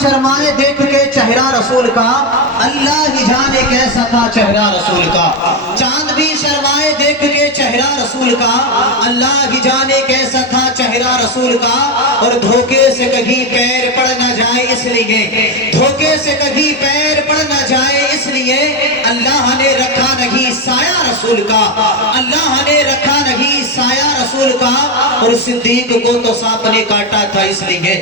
شرمائے دیکھ کے چہرہ رسول کا، اللہ ہی جانے کیسا تھا چہرہ رسول کا۔ چاند بھی شرمائے دیکھ کے چہرہ رسول کا، اللہ ہی جانے کیسا تھا چہرہ رسول کا۔ اور دھوکے سے کہیں پیر پڑ نہ جائے اس لیے، دھوکے سے کہیں پیر پڑ نہ جائے اس لیے اللہ نے رکھا نہیں سایہ رسول کا، اللہ نے رکھا نہیں سایہ رسول کا۔ اور صدیق کو تو سانپ نے کاٹا تھا اس لیے،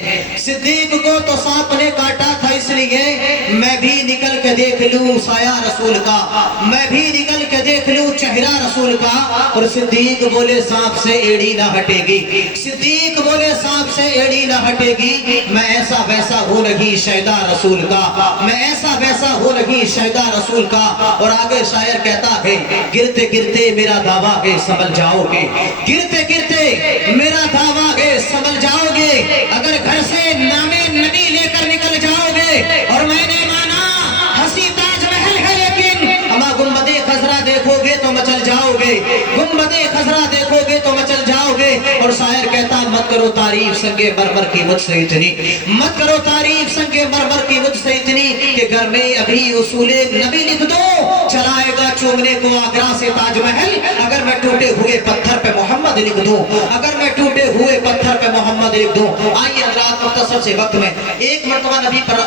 صدیق کو تو سانپ نے کاٹا تھا اس لیے میں بھی نکل کے دیکھ لوں سایہ رسول کا، میں بھی نکل کے دیکھ لوں چہرہ رسول کا۔ اور صدیق بولے سانپ سے ایڑی نہ ہٹے گی، صدیق بولے سانپ سے ایڑی نہ ہٹے گی، میں ایسا ویسا ہوں نہیں شہدہ رسول کا، میں ایسا ویسا ہوں نہیں شہدہ رسول کا۔ اور آگے شاعر کہتا ہے گرتے گرتے میرا دعویٰ ہے سنبھل جاؤ گے، گرتے گرتے میرا دعویٰ ہے سنبھل جاؤ گے، اگر گھر سے نام نبی لے کر نکل جاؤ گے۔ اور میں نے مانا ہنسی تاج محل ہے لیکن اما گنبد خضرا دیکھو گے تو مچل جاؤ گے، گنبد خضرا دیکھو گے تو مچل جاؤ گے۔ اور شاعر کہتا مت کرو تعریف سنگ مرمر کی مجھ سے اتنی، مت کرو تعریف سنگ مرمر کی مجھ سے اتنی کہ گھر میں ابھی اصول نبی لکھ دو، چلائے گا چومنے کو آگرہ سے تاج محل۔ اگر میں ٹوٹے ہوئے پتھر پہ محمد لکھ دوں، اگر میں ٹوٹے ہوئے پتھر پہ محمد لکھ دوں۔ آئیے حضرات مختصر سے وقت میں ایک مرتبہ نبی پر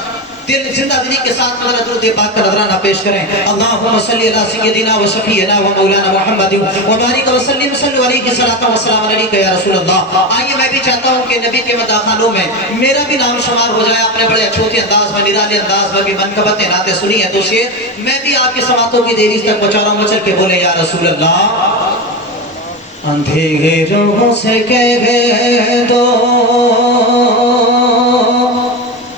دل زندہ دلی کے ساتھ مدر درود پاک کا نذرانہ پیش کریں۔ اللہم صلی علی سیدنا و شفیعنا و مولانا محمد و بارک وسلم صلی علیہ صلاۃ و سلام علیکہ یا رسول اللہ۔ آئیے میں بھی چاہتا ہوں کہ نبی کے مداخانوں میں میرا بھی نام شمار ہو جائے۔ آپ نے بڑے اچھوتے انداز میں نرالی انداز میں بھی منقبت نعتیں سنی ہے، تو شعر میں بھی آپ کے سماعتوں کی دہلیز تک پہنچا رہا ہوں، مچل کے بولے یا رسول اللہ۔ اندھیروں سے کہہ دو،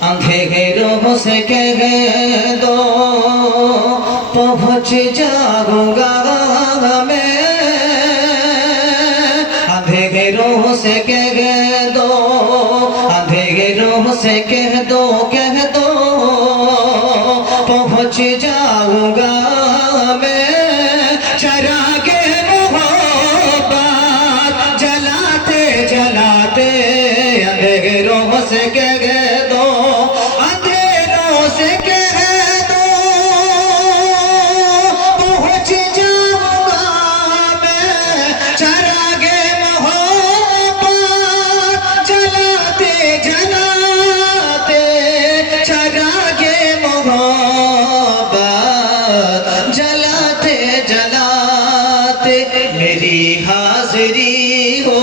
اندھیروں سے کہہ دو پہنچ جاؤں گا میں، اندھیروں سے کہہ دو، اندھیروں سے کہہ دو، کہہ دو پہنچ جاؤں گا میں۔ چراغ محبت جلاتے جلاتے اندھیروں سے کہہ دو، اندھیروں سے کہہ دو پہنچ جاؤں گا میں۔ چراغ محبت جلاتے جلاتے، چراغ محبت جلاتے جلاتے میری حاضری ہو،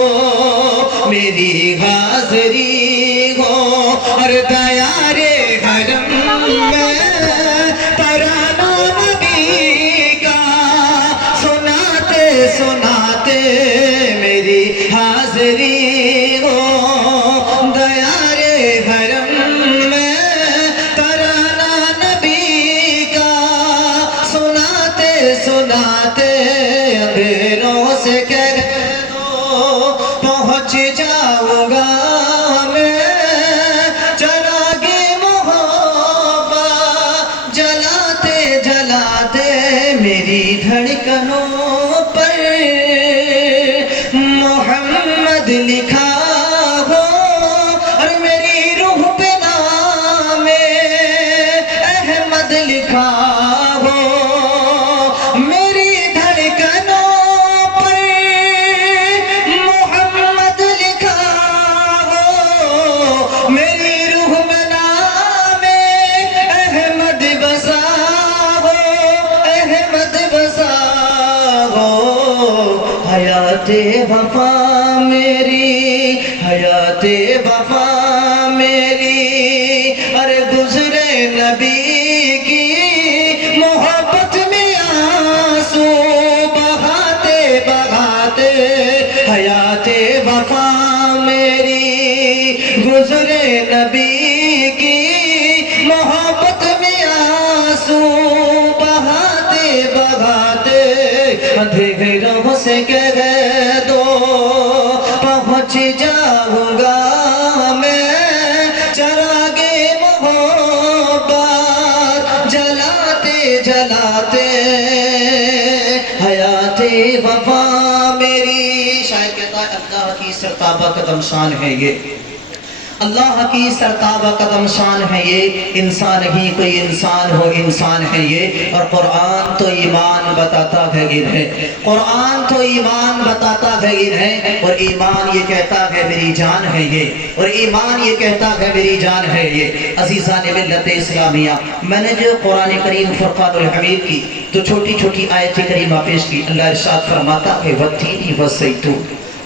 میری حاضری ہو۔ اور دیار حرم میں ترانہ نبی کا سناتے سناتے میری حاضری ہو۔ دیار حرم میں ترانہ نبی کا سناتے سناتے اندھیروں سے کہہ دو پہنچ جاؤں گا میں۔ چراغ محبت جلاتے جلاتے میری دھڑکنوں پر محمد لکھا ہو، اور میری روح پہ نام احمد لکھا ہو۔ میری دھڑکنوں پر محمد لکھا ہو، میری روح میں نام احمد بسا ہو، احمد بسا ہو۔ حیات وفا میری، حیات وفا میری، ارے گزرے نبی کی محبت میں آنسو بہاتے بہاتے۔ حیات وفا میری، گزرے نبی کی محبت میں آنسو بہاتے بہاتے۔ اندھیروں سے کہہ دو پہنچ جاؤں گا میں۔ چراغ محبت جلاتے جلاتے حیات وفا میری۔ شاید کہتا ہے اللہ کی سرتابہ قدم شان ہے یہ، اللہ کی سرتابہ قدم شان ہے یہ، انسان ہی کوئی انسان ہو انسان ہے یہ، اور قرآن تو ایمان بتاتا ہے، قرآن تو ایمان بتاتا ہے، اور ایمان یہ کہتا ہے میری جان ہے یہ، اور ایمان یہ کہتا ہے میری جان ہے یہ۔ عزیزان ملت اسلامیہ، میں نے جو قرآن کریم فرقان الحمید کی تو چھوٹی چھوٹی آیت کریمہ پیش کی، اللہ ارشاد فرماتا ہے والتین والزیتون۔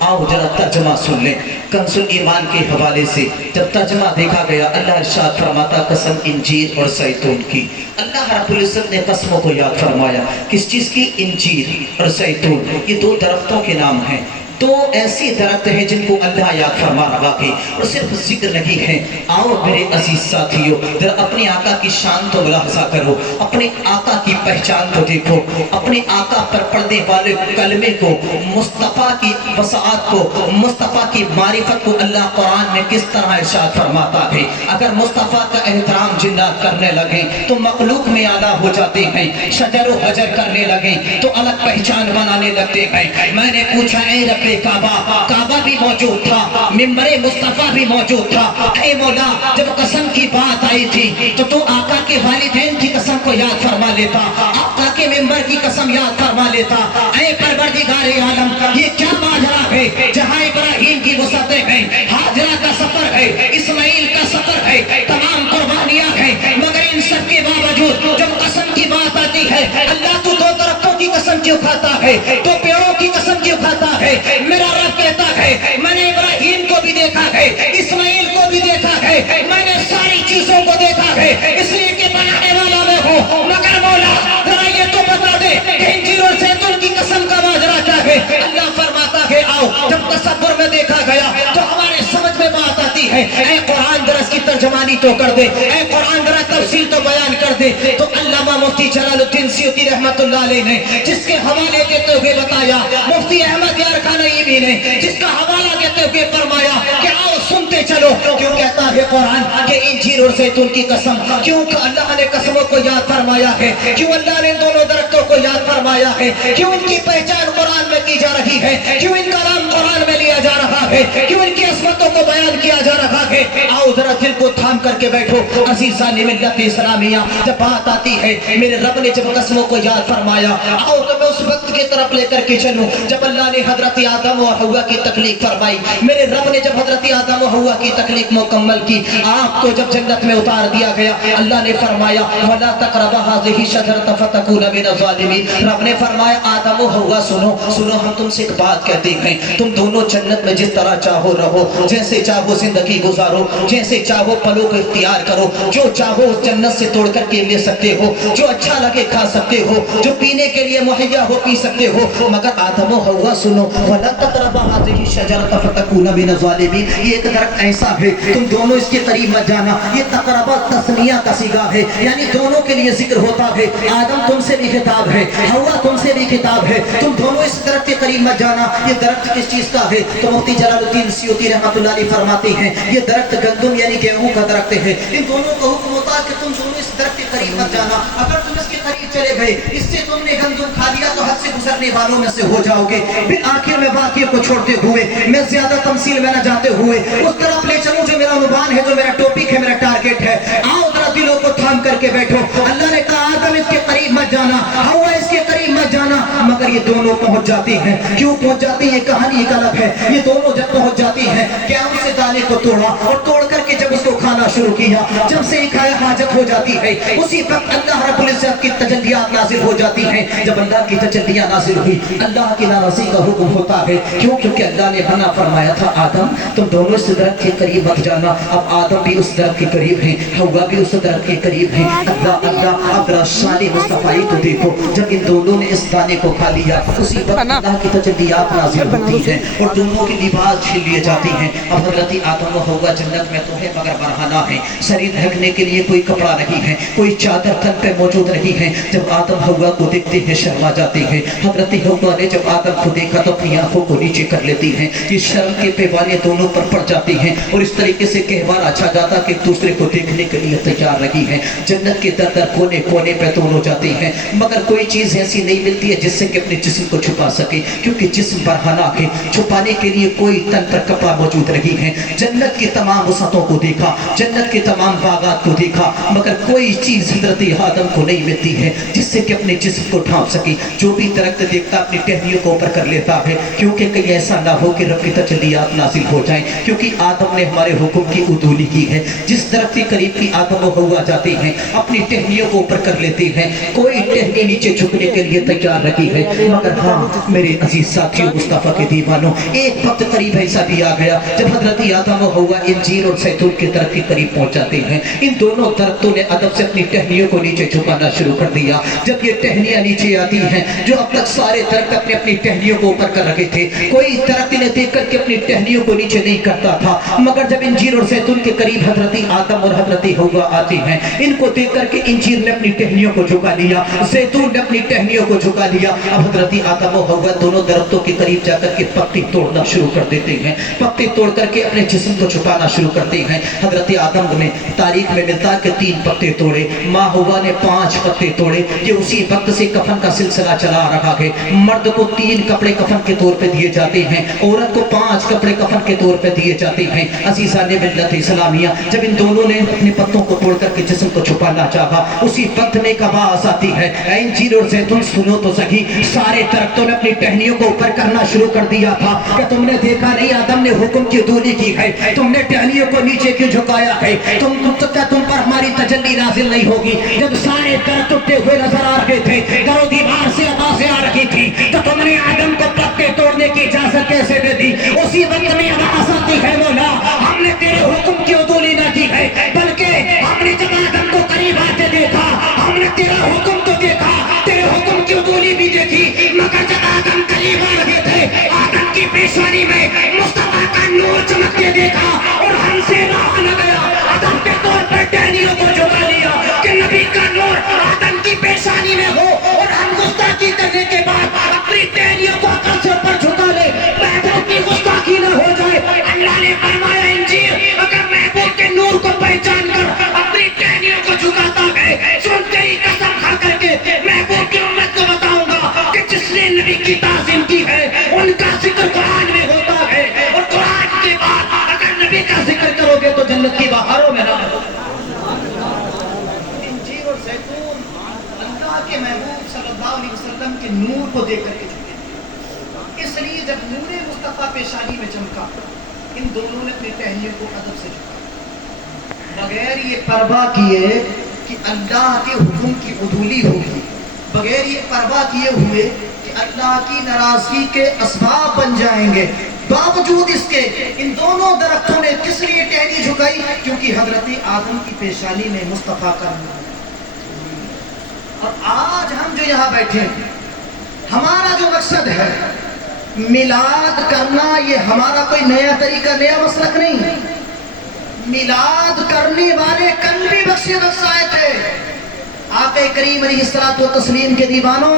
آؤ ذرا ترجمہ سن لیں کنز ایمان کے حوالے سے۔ جب ترجمہ دیکھا گیا، اللہ ارشاد فرماتا قسم انجیر اور زیتون کی۔ اللہ رب العزت نے قسموں کو یاد فرمایا، کس چیز کی؟ انجیر اور زیتون، یہ دو درختوں کے نام ہیں۔ تو ایسی درخت ہیں جن کو اللہ یاد فرما رہا ہے، اور صرف ذکر نہیں ہے۔ آؤ میرے عزیز ساتھیو، ذرا اپنے آقا کی شان تو ملاحظہ کرو، اپنے آقا کی پہچان کو دیکھو، اپنے آقا پر پڑھنے والے کلمے کو، مصطفیٰ کی وسعت کو، مصطفیٰ کی معرفت کو اللہ قرآن میں کس طرح ارشاد فرماتا ہے۔ اگر مصطفیٰ کا احترام جنات کرنے لگیں تو مخلوق میں اعلیٰ ہو جاتے ہیں، شجر و حجر کرنے لگیں تو الگ پہچان بنانے لگتے ہیں۔ میں نے پوچھا اے رب کعبہ، کعبہ بھی موجود تھا، منبر مصطفیٰ بھی موجود تھا، اے مولا جب قسم کی بات آئی تھی تو آقا کے والدین کی قسم کو یاد فرما لیتا، آقا کے منبر کی قسم یاد فرما لیتا۔ اے پروردگار عالم، یہ کیا ماجرا ہے جہاں ابراہیم کی وسعتیں ہیں، ہاجرہ کا سفر ہے، اسماعیل کا سفر ہے، تمام قربانیاں ہیں، مگر ان سب کے باوجود جب قسم کی بات آتی ہے، اللہ تو دو درختوں کی قسم کیوں کھاتا ہے، دو پیڑوں کی قسم کیوں کھاتا ہے؟ میرا رب کہتا ہے میں نے ابراہیم کو بھی دیکھا ہے، اسماعیل کو بھی دیکھا ہے، میں نے ساری چیزوں کو دیکھا ہے، اس لیے کہ بنانے والا میں ہوں۔ مگر مولا ذرا یہ تو بتا دے کہ انجیر اور زیتون کی قسم کا ماجرا کیا ہے؟ اللہ فرماتا ہے آؤ، جب تصور میں دیکھا گیا تو ہمارے سمجھ میں بات آتی ہے۔ اے قرآن ذرا اس کی ترجمانی تو کر دے، اے قرآن ذرا تفصیل تو بیان کر دے۔ تو علامہ مفتی جلال الدین سیوطی رحمت اللہ علیہ نے جس کے حوالے دیتے ہوئے بتایا، مفتی احمد یار خانعیمی نے جس کا حوالہ دیتے ہوئے فرمایا کہ آؤ سنتے چلو، کیوں کہتا ہے قرآن کہ انجیر اور زیتون کی قسم، کیوں کہ اللہ نے قسموں کو یاد فرمایا ہے، کیوں اللہ نے دونوں درختوں کو یاد فرمایا ہے، کیوں ان کی پہچان قرآن میں کی جا رہی ہے، کیوں ان کا نام قرآن میں لیا جا رہا ہے، کیوں ان کی عظمتوں کو بیان کیا جا رہا ہے۔ آؤ ذرا دل کو تھام کر کے بیٹھو عزیزان ملت اسلامیہ، جب بات آتی ہے میرے رب نے جب قسموں کو یاد فرمایا، آؤ تو میں اس وقت کی طرف لے کر کے چلوں جب اللہ نے حضرت آدم و حوا کی تخلیق فرمائی۔ میرے رب نے جب حضرت آدم و حوا کی تخلیق مکمل کی، آپ کو جب جنت میں اتار دیا گیا، اللہ نے فرمایا وَلَا تَقْرَبَا هَٰذِهِ الشَّجَرَةَ فَتَكُونَ مِنَ الظَّالِمِينَ۔ رب نے فرمایا آدم و حوا سنو، ہم تم سے ایک بات کہتے ہیں، تم دونوں جنت میں جس طرح چاہو رہو، جیسے چاہو زندگی گزارو، جیسے چاہو پلوں کو اختیار کرو، جو چاہو اس جنت سے توڑ کر کے لے سکتے ہو، جو اچھا لگے کھا سکتے ہو، جو پینے کے لیے مہیا ہو پی سکتے ہو، مگر آدم و حوا سنو وَلَا تَقْرَبَا هَٰذِهِ الشَّجَرَةَ فَتَكُونَ مِنَ الظَّالِمِينَ۔ یہ ایک درخت ایسا ہے تم دونوں اس کے قریب مت جانا۔ یہ تقربا تسنیہ کا صیغہ ہے، یعنی دونوں کے لیے ذکر ہوتا ہے، آدم تم سے بھی خطاب ہے، حوا تم سے بھی خطاب ہے، تم دونوں اس درخت کے قریب مت جانا۔ یہ درخت کس چیز کا ہے؟ تو مفتی جلال الدین سیوطی رحمۃ اللہ علیہ فرماتے ہیں یہ درخت گندم یعنی گیہوں کا درخت ہے۔ ان دونوں کا حکم ہوتا ہے کہ تم دونوں اس درخت کے قریب مت جانا، اگر تم اس کے قریب چلے گئے، اس سے تم نے گندم کھا لیا تو حد سے گزرنے والوں میں سے ہو جاؤ گے۔ پھر آخر میں واقعے کو چھوڑتے ہوئے میں زیادہ تمثیل میں نہ جاتے ہوئے اس طرف لے چلوں جو میرا عنوان ہے، جو میرا ٹاپک ہے، میرا ٹارگٹ ہے۔ آؤ ذرا دلوں کو تھام کر کے بیٹھو۔ اللہ نے کہا آدم اس کے قریب مت جانا، حوا اس کے قریب مت جانا، مگر یہ دونوں پہنچ جاتی ہیں۔ کیوں پہنچ جاتی ہیں؟ کہانی ایک الگ ہے۔ یہ دونوں جب پہنچ جاتی ہیں کیا ان سے دانے کو توڑا اور توڑ کر کے جب اس کو کھانا شروع کیا، جب سے ایک حاجت ہو جاتی ہے اسی وقت اللہ رب العزت کی تجلیات نازل ہو جاتی ہیں۔ جب اللہ کی تجلیات نازل ہوئی اللہ کی ناراضی کا حکم ہوتا ہے، کیوں؟ کیونکہ اللہ نے منع فرمایا تھا آدم تم دونوں اس درخت کے قریب مت جانا۔ اب آدم بھی اس درخت کے قریب ہیں، حوا بھی اس درخت کے قریب ہیں۔ اللہ اب شان مصطفیٰ کو دیکھو، جب ان دونوں نے اس دانے کو کھا لیا اسی وقت اللہ کی تجلیات نازل ہوتی ہیں اور دونوں کی لباس چھین لیے جاتی ہیں۔ اب حضرت آدم و حوا جنت میں تو ہے مگر برہنہ बहाना है, शरीर ढकने के लिए कोई कपड़ा नहीं है, कोई चादर तन पे मौजूद नहीं है। जब आदम हव्वा को देखते हैं शर्मा जाते हैं। हजरत हव्वा ने जब आदम को देखा तो अपनी आंखों को नीचे कर लेती हैं, इस शर्म के पैमाने दोनों पर पड़ जाती हैं और इस तरीके से कहवार अच्छा जाता कि एक दूसरे को देखने के लिए तैयार रही है। जन्नत के दर दर कोने कोने पे दोनों जाती हैं, मगर कोई चीज ऐसी नहीं मिलती है जिससे कि अपने जिस्म को छुपा सके, क्योंकि जिस्म पर हालात है, छुपाने के लिए कोई तन पर कपड़ा मौजूद नहीं है। जन्नत की तमाम वसतों को देखा, जन्नत के तमाम बागात को देखा, मगर कोई चीज हजरत आदम को नहीं मिलती है जिससे कि अपने जिस्म को ढांप सके। जो भी दरख्त देखता अपनी टहनियों को ऊपर कर लेता है, क्योंकि कहीं ऐसा ना हो कि रब की तजल्लियात नाज़िल हो जाएं, क्योंकि आदम ने हमारे हुक्म की उदूली की है। जिस दरख्त के करीब की आदम व हव्वा जाते हैं अपनी टहनियों को ऊपर कर लेते हैं, कोई टहनी नीचे झुकने के लिए तैयार रही है। मगर हाँ मेरे अजीज साथियों, मुस्तफा के दीवानों, एक वक्त करीब ऐसा भी आ गया जब हजरत आदम व हव्वा इंजीर और सैतून के दरख्त के करीब पहुंच जाते हैं। इन दोनों दरख्तों ने अदब से अपनी टहनियों को नीचे झुकाना शुरू कर दिया। जब ये टहनियां नीचे आती हैं, जो अब तक सारे दरख्त अपने अपनी टहनियों को ऊपर कर रखे थे, कोई दरख्त इन्हें देख करके अपनी टहनियों को नीचे नहीं करता था। मगर जब इंजीर और सैतून के करीब हजरत आदम और हजरत हव्वा आते हैं, इनको देख करके इंजीर ने अपनी टहनियों को झुका लिया, सैतून ने अपनी टहनियों को झुका लिया। अब हजरत आदम और हव्वा दोनों दरख्तों के करीब जाकर के पत्ते तोड़ना शुरू कर देते हैं, पत्ते तोड़ करके अपने जिस्म को छुपाना शुरू करते हैं। हजरत आदम ने तारीख में मिलता है कि 3 पत्ते तोड़े, माँ हव्वा ने 5 पत्ते तोड़े। ये उसी वक्त से कफन का सिलसिला चला रहा है। मर्द को 3 कपड़े कफन के तौर पे दिए जाते हैं, औरत को 5 कपड़े कफन के तौर पे दिए जाते हैं। अजीजा ने मिल्लत इस्लामिया, जब इन दोनों ने अपने पत्तों को तोड़ करके जिस्म को छुपाना चाहा, उसी वक्त में एक आवाज आती है, इंजीर और जैतून सुनो तो सही, सारे दरख्तों ने अपनी टहनियों को ऊपर करना शुरू कर दिया था। क्या तुमने देखा नहीं आदम ने हुक्म की दूरी की है, तुमने टहनियों को नीचे क्यों झुकाया है? क्या तुम पर हमारी तजल्ली नाजिल नहीं होगी? जब सारे दरख्त टूटे हुए नजर आ रहे थे, दरो दीवार से आवाजें आ रही थी, तो तुमने आदम को पत्ते तोड़ने की इजाजत कैसे दे दी? उसी वक्त में आवाज आती है, मौला हमने तेरे हुक्म की उदूली ना की है, बल्कि हमने जब आदम को करीब आते देखा, हमने तेरा हुक्म तो देखा, तेरे हुक्म की उदूली भी देखी, मगर जब आदम करीब आ रहे थे, आदम की पेशानी में मुस्तफा का नूर चमकते देखा और हमसे रहा न गया। आदम के तौर पर टहनियों को झुका लिया कि नबी का नूर आदम की पेशानी में हो और हम गुस्ताखी करने के बाद अपनी टहनियों को अकल से ऊपर झुका ले, महबूब की गुस्ताखी न हो जाए। अल्लाह ने फरमाया, इंजीर अगर महबूब के नूर को पहचान कर अपनी टहनियों को झुकाता है, सुन तेरी कसम खा करके महबूब की उम्मत को बताऊंगा कि जिसने नबी की ताज़ीम की है उनका जिक्र कुरान में होता है, और कुरान के बाद अगर नबी का जिक्र करोगे तो जन्नत की बहारों में ना। इंजीर और जैतून अल्लाह के महबूब सल्लल्लाहु अलैहि वसल्लम के नूर को देख करके झुके, इसलिए जब नूर मुस्तफा पेशानी में चमका, इन दोनों ने अपने टहनियों को अदब से झुकाया, बगैर ये परवाह किए कि अल्लाह के हुक्म की उदूली होगी, बगैर ये परवाह किए हुए कि अल्लाह की नाराजगी के असबाब बन जाएंगे। बावजूद इसके इन दोनों दरख्तों ने किस लिए टहनी झुकाई? क्योंकि हजरत आदम की पेशानी में मुस्तफा का नूर। और आज हम जो यहाँ बैठे हैं, हमारा जो मकसद है मिलाद करना, ये हमारा कोई नया तरीका, नया मसलक नहीं। मिलाद करने वाले कल भी बख्शे बख्शाए थे। आक़े करीम अलैहिस्सलातु व तस्लीम के दीवानों,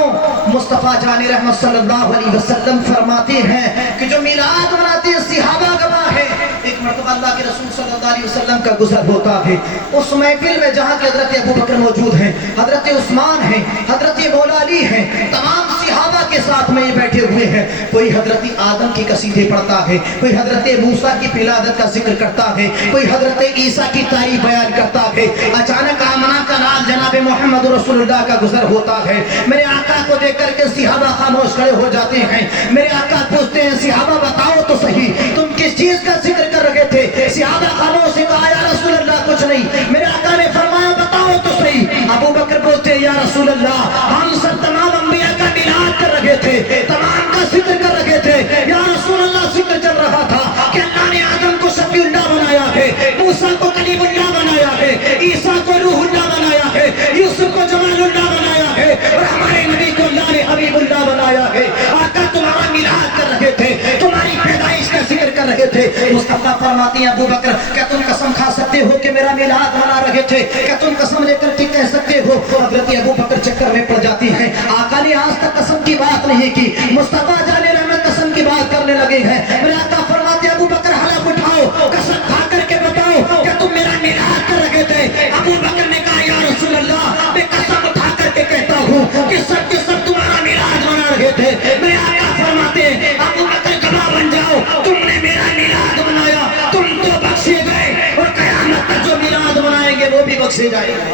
मुस्तफ़ा जान रहमत सल्लल्लाहु अलैहि वसल्लम फरमाते हैं कि जो मिलाद मनाते हैं सहाबा गवाह है। एक मरतबा अल्लाह के रसूल सल्लल्लाहु अलैहि वसल्लम का गुज़र होता है, उस महफिल में जहाँ के हजरत अबू बकर मौजूद हैं, हजरत उस्मान हैं, हजरत मौला अली हैं, तमाम सहाबा के साथ में ये बैठे हुए हैं। कोई हजरत आदम की कसीदे पढ़ता है, कोई हजरत मूसा की विलादत का जिक्र करता है, कोई हजरत ईसा की तारीफ बयान करता है। अचानक आमना का लाल जनाब मोहम्मद रसूलुल्लाह का गुज़र होता है। मेरे आका को देख करके सहाबा खामोश खड़े हो जाते हैं। मेरे आका पूछते हैं, सहाबा बताओ तो सही तुम किस चीज का जिक्र कर रहे थे? सहाबा खामोश से कहा, या रसूलुल्लाह कुछ नहीं। मेरे आका ने फरमाया, बताओ तो सही। अबू बकर बोलते हैं, या रसूलुल्लाह हम सब तमाम अंबिया का मिलाद कर रहे थे, तमाम का जिक्र कर रहे थे। या रसूलुल्लाह जिक्र चल रहा था कि अल्लाह ने आदम को शफीउल्लाह बनाया है, मूसा को कलीमुल्लाह बनाया है, ईसा को रूहुल्लाह बनाया है, यूसुफ को जमालुल्लाह बनाया है, और हमारे नबी को अल्लाह ने हबीबुल्लाह बनाया है। आका तुम्हारा मिलाद कर रहे थे, तुम्हारी पैदाइश का जिक्र कर रहे थे। मुस्तफा फरमाते हैं, अबू बकर क्या तुम कसम खा सकते सकते हो कि मेरा मिलाद मना रहे थे? क्या तुम कसम लेकर के कह सकते हो? हजरत अबू बकर चक्कर में पड़ जाती हैं। आका ने आज तक कसम की बात नहीं की, मुस्तफा जाने रहमत कसम की बात करने लगे हैं। मेरे आका फरमाते अबू बकर हलफ उठाओ, कसम खा करके बताओ क्या तुम मेरा मिलाद कर रहे थे? अबू बकर ने कहा या रसूल अल्लाह, मैं कसम उठा करके कहता हूँ कि सब के सब तुम्हारा मिलाद मना रहे थे। मेरे आका फरमाते अबू बकर गवाह बन जाओ, तुमने मेरा मिलाद मनाया, तुम तो बख्शे गए और कयामत तक जो मिलाद मनाएंगे वो भी बख्शे जाएंगे।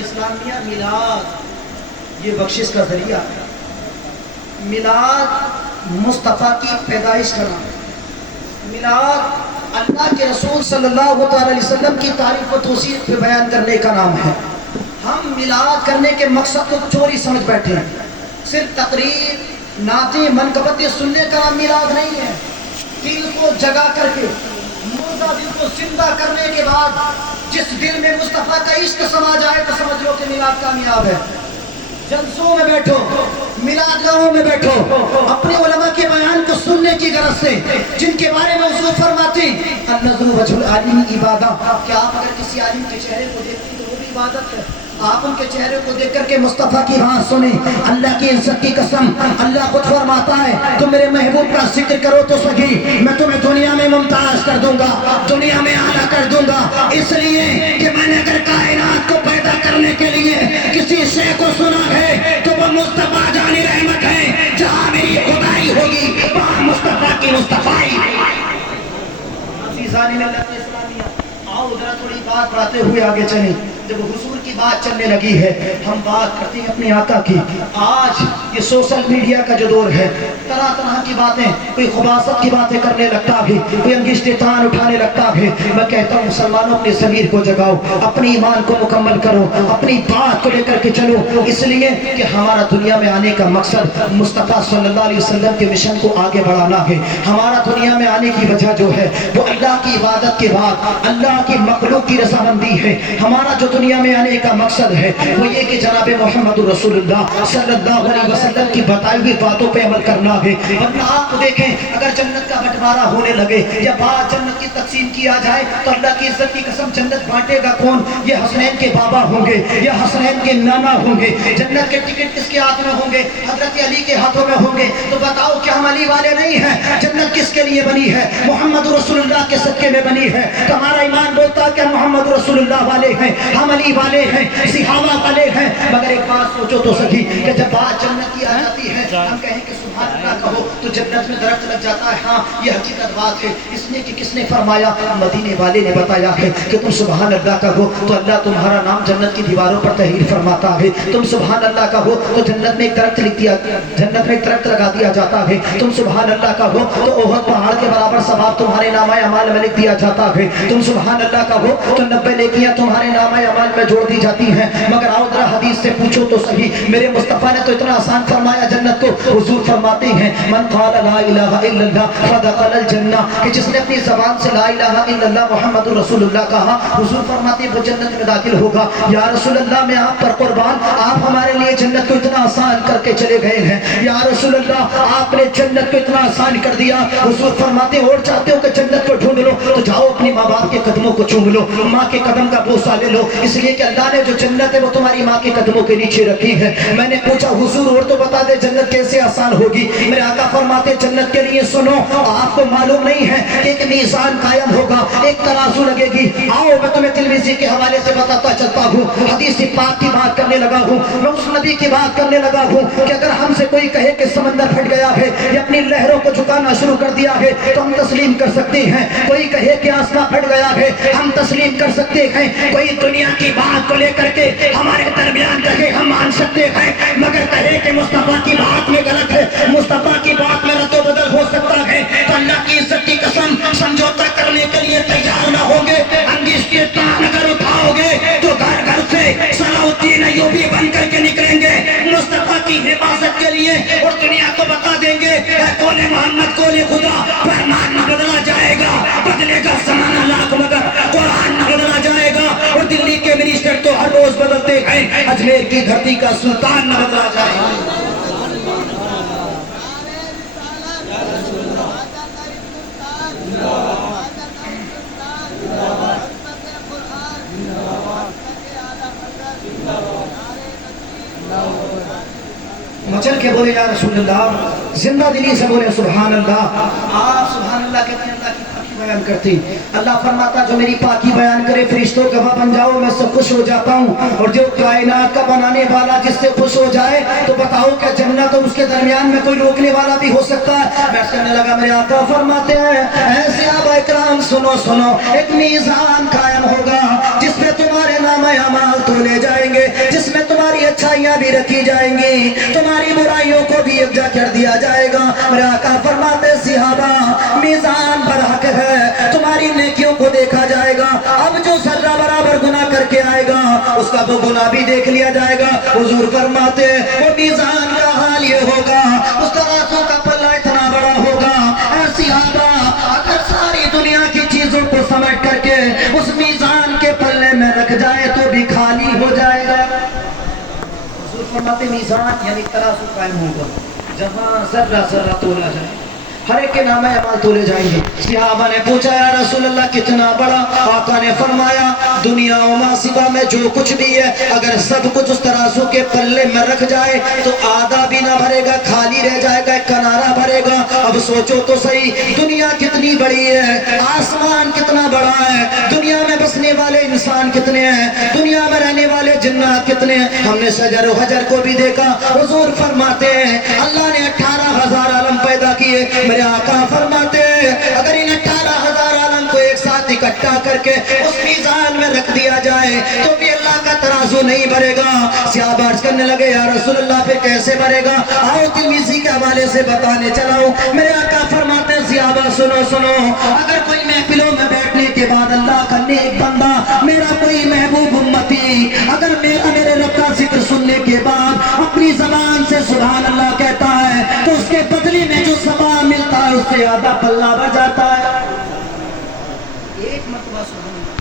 इस्लामिया मिलाद ये बख्शिश का जरिया है। मिलाद मुस्तफ़ा की पैदाइश का नाम है। मिलाद अल्लाह के रसूल सल्लल्लाहु अलैहि वसल्लम की तारीफ व तौसीफ पे बयान करने का नाम है। हम मिलाद करने के मकसद को चोरी समझ बैठे हैं। सिर्फ तकरीर, नाते, मनकबतें सुनने का नाम मिलाद नहीं है। दिल को जगा करके, मुर्दा दिल को जिंदा करने के बाद जिस दिल में मुस्तफ़ा का इश्क समा जाए तो समझ लो कि मिलाद कामयाब है। जलसों में बैठो, मिलादगाहों में बैठो, अपने उलमा के बयान को सुनने की गरज से, जिनके बारे में हुजूर फरमाते अन्नज़्रु वजहुल आलिम इबादत, क्या आप अगर किसी आलिम के चेहरे को देखते तो वो भी इबादत है। आप उनके चेहरे को देख करके मुस्तफ़ा की बात सुने। अल्लाह की इज्जत की कसम, अल्लाह खुद फरमाता है तुम मेरे महबूब का जिक्र करो तो सही, मैं तुम्हें दुनिया में मुमताज कर दूंगा, दुनिया में आला कर दूंगा। इसलिए कि मैंने अगर कायनात को पैदा करने के लिए किसी शे को सुना है तो वो मुस्तफ़ा जानी रहमत है। जहाँ मेरी खुदाई होगी वहाँ मुस्तफ़ा की मुस्तफ़ाई। आओ जरा थोड़ी बात बढ़ाते हुए आगे चलें। जब हुजूर की बात चलने लगी है, हम बात करते हैं अपने आका की। आज ये सोशल मीडिया का जो दौर है, तरह तरह की बातें, कोई खुबासत की बातें करने लगता है, कोई अंगिश्ते तान उठाने लगता है। मैं कहता हूँ मुसलमानों अपने ज़मीर को जगाओ, अपनी ईमान को मुकम्मल करो, अपनी बात को लेकर के चलो। इसलिए कि हमारा दुनिया में आने का मकसद मुस्तफ़ा सल्लल्लाहु अलैहि वसल्लम के मिशन को आगे बढ़ाना है। हमारा दुनिया में आने की वजह जो है वो अल्लाह की इबादत के बाद अल्लाह की मखलूक की रज़ामंदी है। हमारा जो दुनिया में आने का मकसद है वो ये कि जनाब मोहम्मद रसूलुल्लाह सल्लल्लाहु अलैहि वसल्लम की बताई हुई बातों पे अमल करना है। वरना आप देखें अगर जन्नत का बंटवारा होने लगे या बाद जन्नत की तकसीम किया जाए तो अल्लाह की इज्जत की कसम जन्नत बांटेगा कौन? ये हसनैन के बाबा होंगे या हसनैन के नाना होंगे। जन्नत के टिकट किसके हाथ में होंगे? हजरत अली के हाथों में होंगे। तो बताओ क्या हम अली वाले नहीं हैं? जन्नत किसके लिए बनी है? मोहम्मद रसूलुल्लाह के सदके में बनी है। तो हमारा ईमान बोलता है कि हम मोहम्मद रसूलुल्लाह वाले हैं, हम अली वाले हैं, सिहाबा वाले हैं। मगर एक बात सोचो तो सही कि जब बात जन्नत की आ जाती है, हम कहें कि सुभान अल्लाह कहो तो जन्नत में दरख्त लग जाता है। हाँ, ये हकीकत बात है। इसलिए कि किसने फरमाया? मदीने वाले ने बताया है कि तुम सुभान अल्लाह कहो तो अल्लाह तुम्हारा नाम जन्नत की दीवारों पर तहरीर फरमाता है। तुम सुभान अल्लाह कहो तो जन्नत में एक दरख्त लिख दिया, जन्नत में एक दरख्त लगा दिया जाता है। तुम सुभान अल्लाह कहो तो ओहद पहाड़ के बराबर सवाब तुम्हारे नामा अमाल में लिख दिया जाता है। तुम सुभान अल्लाह कहो तो 90 नेकियां तुम्हारे नामा अमाल में जोड़ दी जाती हैं। मगर आओ जरा हदीस से पूछो तो सही, मेरे मुस्तफा ने तो इतना आसान फरमाया जन्नत को। हुजूर फरमाते हैं मन क़ाला ला इलाहा इल्लल्लाह फदखलल जन्नह, कि जिसने अपनी ज़बान से ला इलाहा इल्लल्लाह मुहम्मदुर रसूलुल्लाह कहा, हुजूर फरमाते हैं वो जन्नत में दाखिल होगा। या रसूल अल्लाह, मैं आप पर कुर्बान, आप हमारे लिए जन्नत को इतना आसान करके चले गए हैं। या रसूल अल्लाह, आपने जन्नत को इतना आसान कर दिया। हुजूर फरमाते हैं और चाहते हो कि जन्नत को ढूंढ लो तो जाओ अपने माँ बाप के कदमों को चूम लो, माँ के कदम का बोसा ले लो। इसलिए कि अल्लाह ने जो जन्नत है वो तुम्हारी माँ के कदमों के नीचे रखी है। मैंने पूछा हुजूर और तो बता दे जन्नत कैसे आसान होगी? मेरे आका फरमाते जन्नत के लिए सुनो, आपको मालूम नहीं है कि एक मीज़ान कायम होगा, एक तराजू लगेगी। आओ मैं तुम्हें तिरमिज़ी के हवाले से बताता चलता हूँ, हदीस पाक की बात करने लगा हूँ, मैं उस नबी की बात करने लगा हूँ कि अगर हमसे कोई कहे कि समंदर फट गया है या अपनी लहरों को झुकाना शुरू कर दिया है तो हम तस्लीम कर सकते हैं। कोई कहे कि आसमां फट गया है, हम तस्लीम कर सकते हैं। कोई दुनिया की बात को लेकर के हमारे दरमियान रहे, हम मान सकते हैं। मगर कहे कि मुस्तफा की बात में गलत है, मुस्तफा की बात में रद्द बदल हो सकता है, तो अल्लाह की इज्जत की कसम समझौता करने के लिए तैयार ना होंगे। अंगिश के तान अगर उठाओगे तो घर घर से सलाउद्दीन अय्यूबी बन करके निकलेंगे मुस्तफा की हिफाजत के लिए और दुनिया को बता देंगे कौन मोहम्मद कौन खुदा। फरमान न बदला जाएगा, बदलेगा ज़माना लाख मगर कुरान न बदला जाएगा। और दिल्ली के मिनिस्टर तो हर रोज बदलते हैं, अजमेर की धरती का सुल्तान न बदला जाएगा। मचल के बोले या रसूल अल्लाह, जिंदा दिली से बोले सुभान अल्लाह। आप सुभान अल्लाह कहते हैं, अल्लाह की पाकी बयान करते हैं। अल्लाह फरमाता जो मेरी पाकी बयान करे फरिश्तों गवाह बन जाओ, मैं सब खुश हो जाता हूँ। और जो कायनात का बनाने वाला जिससे खुश हो जाए तो बताओ क्या जन्नत और उसके दरमियान में कोई रोकने वाला भी हो सकता है? मैं कहने लगा मेरे आका फरमाते हैं ऐसे सहाबा इकराम सुनो सुनो, एक मीज़ान कायम होगा जिसमें तुम्हारे नाम अमाल तोले जाएंगे, जिसमें तुम्हारी अच्छाइयाँ भी रखी जाएंगी, तुम्हारी बुराइयों को भी यकजा कर दिया जाएगा। मेरे आका फरमाते सहाबा मीज़ान पर हक है, तुम्हारी नेकियों को देखा जाएगा। अब जो सर्रा बराबर गुनाह करके आएगा उसका वो गुनाह भी देख लिया जाएगा। हुजूर फरमाते वो मीज़ान का हाल ये होगा, उस तराजू का पल्ला इतना बड़ा होगा। सहाबा अगर सारी दुनिया की चीजों को समेट करके उस मीज़ान के पल्ले में रख जाए तो भी खाली हो जाएगा। हुजूर फरमाते मीज़ान यानी तराजू कायम होगा, जहां जर्रा जर्रा तोला जाए, हर एक के नाम अमाल तोले जाएंगे। सहाबा ने पूछा या रसूल अल्लाह कितना बड़ा? आका ने फरमाया दुनिया और मासिबा में जो कुछ भी है अगर सब कुछ उस तराजू के पल्ले में रख जाए तो आधा भी ना भरेगा, खाली रह जाएगा, एक किनारा भरेगा। अब सोचो तो सही दुनिया कितनी बड़ी है, आसमान कितना बड़ा है, दुनिया में बसने वाले इंसान कितने हैं, दुनिया में रहने वाले जिन्नात कितने हैं। हमने शजर व हजर को भी देखा। हुजूर फरमाते हैं अल्लाह ने 18,000 आलम पैदा किए। मेरे आका फरमाते हैं अगर इन 18,000 आलम को एक साथ इकट्ठा करके उस मीज़ान में रख दिया जाए तो भी अल्लाह का तराजू नहीं भरेगा। सहाबा अर्ज़ करने लगे या रसूल अल्लाह फिर कैसे भरेगा? आओ तिरमिज़ी के हवाले से बताने चलाओ। मेरे आका फरमाते हैं सहाबा सुनो सुनो, अगर कोई महफिलों में बैठने के बाद अल्लाह का नेक बंदा मेरा कोई महबूब उम्मती अगर मेरे रब का जिक्र सुनने के बाद अपनी ज़बान से सुभान अल्लाह कहता है तो उसके बदले में जो सवाब मिलता है उससे आधा पल्ला बढ़ जाता है। एक मरतबा सुभान अल्लाह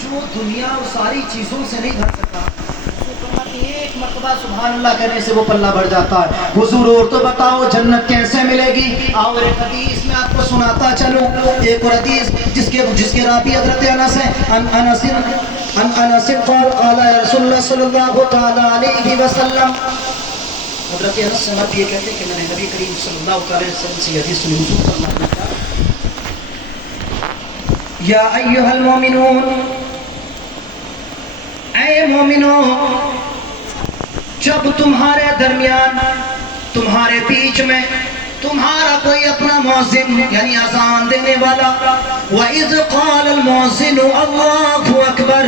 जो दुनिया और सारी चीजों से नहीं भर सकता, एक मरतबा सुभान अल्लाह कहने से वो पल्ला बढ़ जाता है। हुजूर और तो बताओ जन्नत कैसे मिलेगी? आओ एक हदीस में आपको सुनाता चलूं। एक और हदीस जिसके रावी हज़रत अनस है। अनस क़ाल या रसूलुल्लाह सल्लल्लाहु तआला अलैहि वसल्लम, हज़रत अनस से मर्द ये कहते कि मैंने नबी करीम सल्लल्लाहु अलैहि वसल्लम से हदीस सुनी। हुजूर फरमाते हैं या अय्युहल मोमिनून, ऐ मोमिनो जब तुम्हारे दरमियान तुम्हारे बीच में तुम्हारा कोई अपना मुअज्जिन यानी अज़ान देने वाला, वइज़ क़ालल मुअज्जिनु अल्लाहु अकबर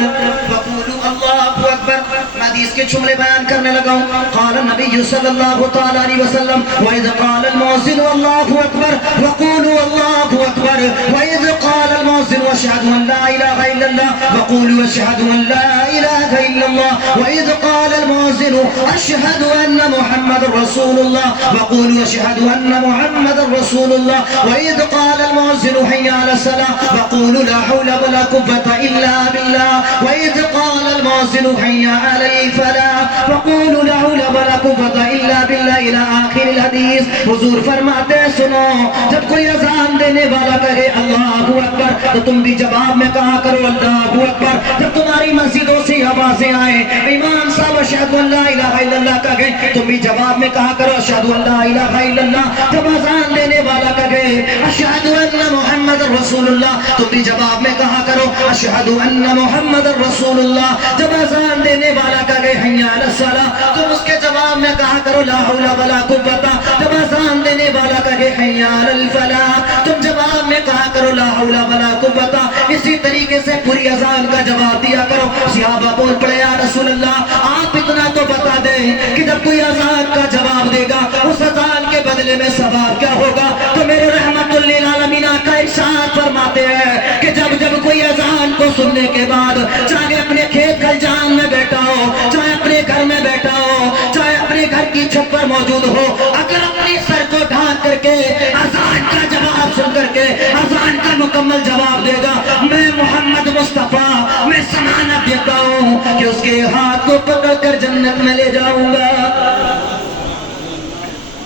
फ़क़ूलू अल्लाहु अकबर। मैं हदीस के जुमले बयान करने लगा हूँ। क़ाल नबी सल्लल्लाहु तआला अलैहि वसल्लम वइज़ क़ालल मुअज्जिनु अल्लाहु अकबर फ़क़ूलू अल्लाहु अकबर वइज़ क़ालल मुअज्जिनु अशहदु अन ला इलाहा इल्लल्लाह फ़क़ूलू अशहदु अन ला इलाहा इल्लल्लाह वइज़ क़ालल मुअज्जिनु अशहदु अन्न मुहम्मदर रसूलुल्लाह फ़क़ूलू अशहदु अन्न मुहम्मदर रसूलुल्लाह वइज़ क़ालल मुअज्जिनु हय्या अलस सलाह फ़क़ूलू ला हौला वला कुव्वता इल्ला बिल्लाह वइज़ क़ालल मुअज्जिनु हय्या अलल फलाह फ़क़ूलू ला हौला वला कुव्वता इल्ला बिल्लाह इला आखिरिल हदीस। हुजूर फरमाते हैं सुनो, जब कोई अज़ान देने वाला कहे अल्लाहु अकबर तो तुम भी जवाब में कहा करो अल्लाहु अकबर। जब तुम्हारी मस्जिदों से आवाजें आए इमाम साहब अशहदु अन ला इलाहा इल्लल्लाह कहे तुम भी जवाब में कहा करो अशहदु अन ला इलाहा इल्लल्लाह। जब अज़ान देने वाला कहे अशहदु अन्न मुहम्मदर रसूलुल्लाह तुम भी जवाब में कहा करो अशहदु अन्न मुहम्मदर रसूलुल्लाह। जब अज़ान देने वाला कहे हय्या अलस सलाह तुम उसके जवाब में कहा करो ला हौला वला कुव्वता। जब अज़ान देने वाला कहे हय्या अलल फलाह तुम जवाब में कहा करो ला हौला वला कुव्वता। इसी तरीके से पूरी अज़ान का जवाब दिया करो। सहाबा बोल पड़े या रसूल अल्लाह आप इतना तो बता दें कि जब कोई अज़ान का जवाब देगा उस अज़ान के बदले में सवाब क्या होगा? तो मेरे रहमतुल लिल आलमीन का इरशाद फरमाते हैं कि जब जब कोई अज़ान को सुनने के बाद चाहे अपने खेत खलिजान में बैठा हो, चाहे अपने घर में बैठा हो, चाहे अपने घर की छत पर मौजूद हो, अगर अपने सर को ढांक करके अज़ान का जवाब सुन करके अज़ान का मुकम्मल जवाब देगा, मैं मोहम्मद मुस्तफ़ा मैं ज़मानत देता हूँ कि उसके हाथ को पकड़ कर जन्नत में ले जाऊंगा।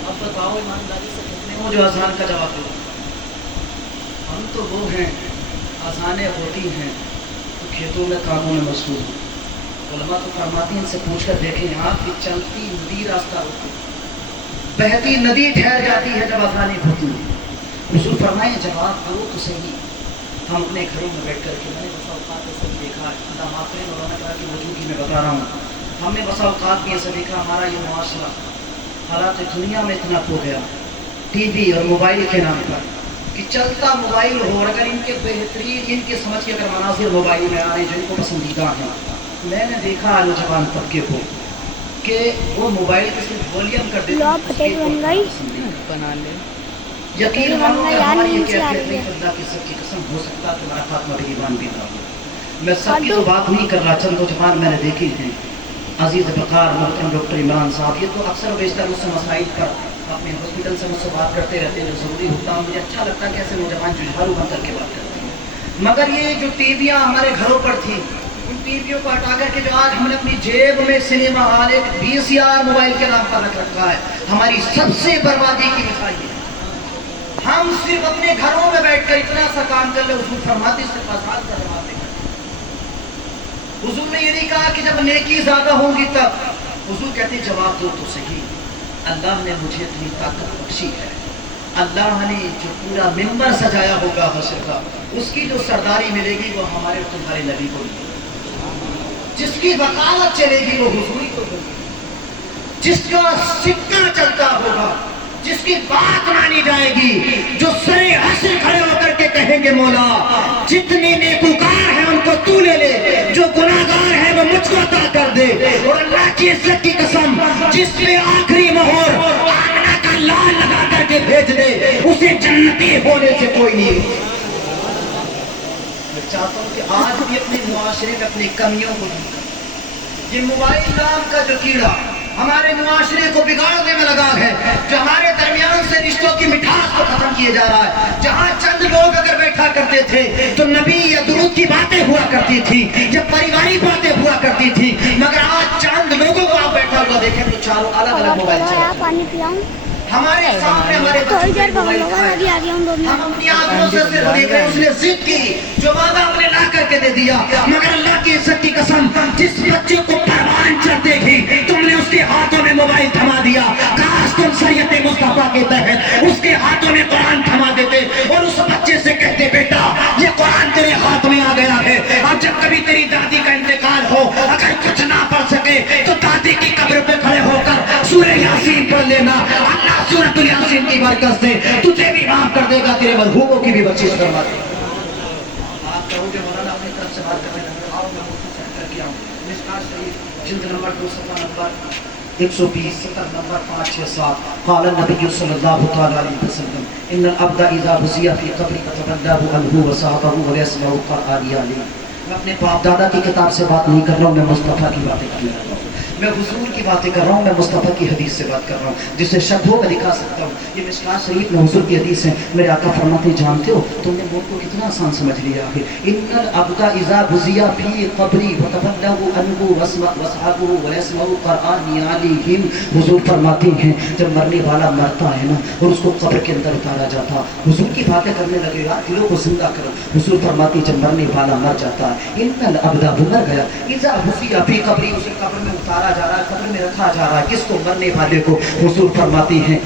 अब बताओ ईमानदारी से कितने हो जो अज़ान का जवाब देगा? हम तो वो हैं अज़ानें होती हैं तो खेतों में कामों में मसरूफ़, उलमा तो फरमाते हैं इनसे पूछ कर देखें आप कि चलती नदी रास्ता रोकती, बहती नदी ठहर जाती है जब आसानी होती है। हुजूर फरमाए जवाब दो तो सही। हम अपने घरों में बैठ कर के मैंने बसा औकात ऐसा देखा है, खुदा माफ करें मौलाना कहा कि मौजूदगी में बता रहा हूँ, हमने बसा औकात में ऐसा देखा हमारा ये मुआशरा हालात दुनिया में इतना खो गया टीवी और मोबाइल के नाम पर कि चलता मोबाइल हो, और अगर इनके बेहतरीन इनके समझ के अगर मनासिर मोबाइल में आ रहे जो इनको पसंदीदा हैं, मैंने देखा नौजवान तबके को कि वो मोबाइल के सिर्फ वॉल्यूम कर देते बना ले। यकीन मानो कि हमारी ये कैफियत नहीं, अल्लाह की सच्ची कसम हो सकता है तुम्हारा खात्मा भी ईमान भी ना हो। मैं सबकी तो बात नहीं कर रहा, चंद नौजवान मैंने देखे हैं, अजीज बकार मोहतरम डॉक्टर इमरान साहब, ये तो अक्सर बेशतर मुझसे मसाइल पर अपने हॉस्पिटल से मुझसे बात करते रहते हैं, जो ज़रूरी होता है मुझे अच्छा लगता है कि ऐसे नौजवान जुझारू बन करके बात करते हैं। मगर ये जो टीवियाँ हमारे घरों पर थी, उन टीवियों को हटा करके जो आज हमने अपनी जेब में सिनेमा हॉल एक VCR मोबाइल के नाम पर रख रखा है, हमारी सबसे बर्बादी की मिसाल है। हम सिर्फ अपने घरों में बैठकर इतना सा काम कर ले, हुजूर फरमाते सिर्फ आजाद का जवाब देकर। हुजूर ने ये नहीं कहा कि जब नेकी ज्यादा होगी तब, हुजूर कहते जवाब दो तो सही। अल्लाह ने मुझे इतनी ताकत बख्शी है, अल्लाह ने जो पूरा मिंबर सजाया होगा हश्र का, उसकी जो सरदारी मिलेगी वो हमारे और तुम्हारे नबी को मिलेगी, जिसकी वकालत चलेगी वो हुजूरी को होगी, जिसका सिक्का चलता होगा, जिसकी बात मानी जाएगी, जो सरे हश्र खड़े होकर के कहेंगे मौला जितने नेकूकार हैं उनको तू ले ले, जो गुनाहगार है वो मुझको अता कर दे। और अल्लाह की इज्जत की कसम, जिसमें आखिरी मोहर आमना का लाल लगा करके भेज दे, उसे जन्नती होने से कोई नहीं। मैं चाहता हूँ कि आज भी अपने मुआशरे में अपनी कमियों को दूर करें। ये मोबाइल नाम का जो कीड़ा हमारे मुआशरे को बिगाड़ने में लगा है, जो हमारे दरमियान से रिश्तों की मिठास को खत्म किए जा रहा है। जहाँ चंद लोग अगर बैठा करते थे तो नबी या दुरूद की बातें हुआ करती थी, या पारिवारिक बातें हुआ करती थी, मगर आज चंद लोगों को आप बैठा हुआ देखें तो चारों अलग अलग मोबाइल चला पानी पिलाऊं हमारे सामने हमारे थोड़ी देर बाद अभी आ गया हूँ। हम अपनी आंखों से सिर्फ देख रहे हैं, उसने जिद की, जो वादा हमने ला करके दे दिया। मगर अल्लाह की इज्जत की कसम, जिस बच्चे को परवान चढ़ते ही तुमने उसके हाथों में मोबाइल थमा दिया, काश तुम शरीयत मुस्तफा के तहत उसके हाथों में कुरान थमा देते और उस बच्चे से कहते बेटा ये कुरान तेरे हाथ में आ गया है, अब जब कभी तेरी दादी का इंतकाल हो, अगर कुछ ना पढ़ सके तो दादी की कब्र पे खड़े होकर सूरह यासीन पढ़ लेना, अल्लाह सूरह यासीन की बरकत से तुझे भी माफ कर देगा, तेरे मरहूमों की भी बख्शिश करवा देगा। आप कहोगे मौलाना अपनी तरफ से बात करने लगे, आओ मैं मुझसे सेट करके आऊँ। मिशकात शरीफ जिल्द नंबर 2 नंबर 120 सतर नंबर 567 क़ाल नबी सल्लल्लाहु तआला अलैहि वसल्लम इन्नल अब्दा इज़ा बुज़िया फ़ी क़ब्रि फ़तबल्लहु अन्हु व सहाबहु व यस्मउ क़ुरआनी अलैहि। मैं अपने बाप दादा की किताब से बात नहीं कर रहा हूँ, मैं मुस्तफ़ा की बातें कर रहा हूँ, मैं हुजूर की बातें कर रहा हूँ, मैं मुस्तफ़ा की हदीस से बात कर रहा हूँ, जिसे शक होगा दिखा सकता हूँ। ये मिशकात शरीफ में हुजूर की हदीस है। मेरे आका फरमाते जानते हो तुमने मौत को कितना आसान समझ लिया है। इन्नल अब्दा इज़ा बुज़िया फ़ी क़ब्रि फ़तबल्लहु अन्हु व सहाबहु व यस्मउ क़ुरआनी अलैहिम। हुजूर फरमाते हैं जब मरने वाला मरता है ना और उसको कब्र के अंदर उतारा जाता, हुजूर की बातें करने लगे यार दिलों को जिंदा करो। हुजूर फरमाते जब मरने वाला मर जाता है, इन्नल अब्दा वो मर गया, इज़ा बुज़िया फ़ी क़ब्रि उसे कब्र में उतारा जा रहा है, कब्र में रखा जा रहा है, किसको? मरने वाले को। हुजूर फरमाती हैं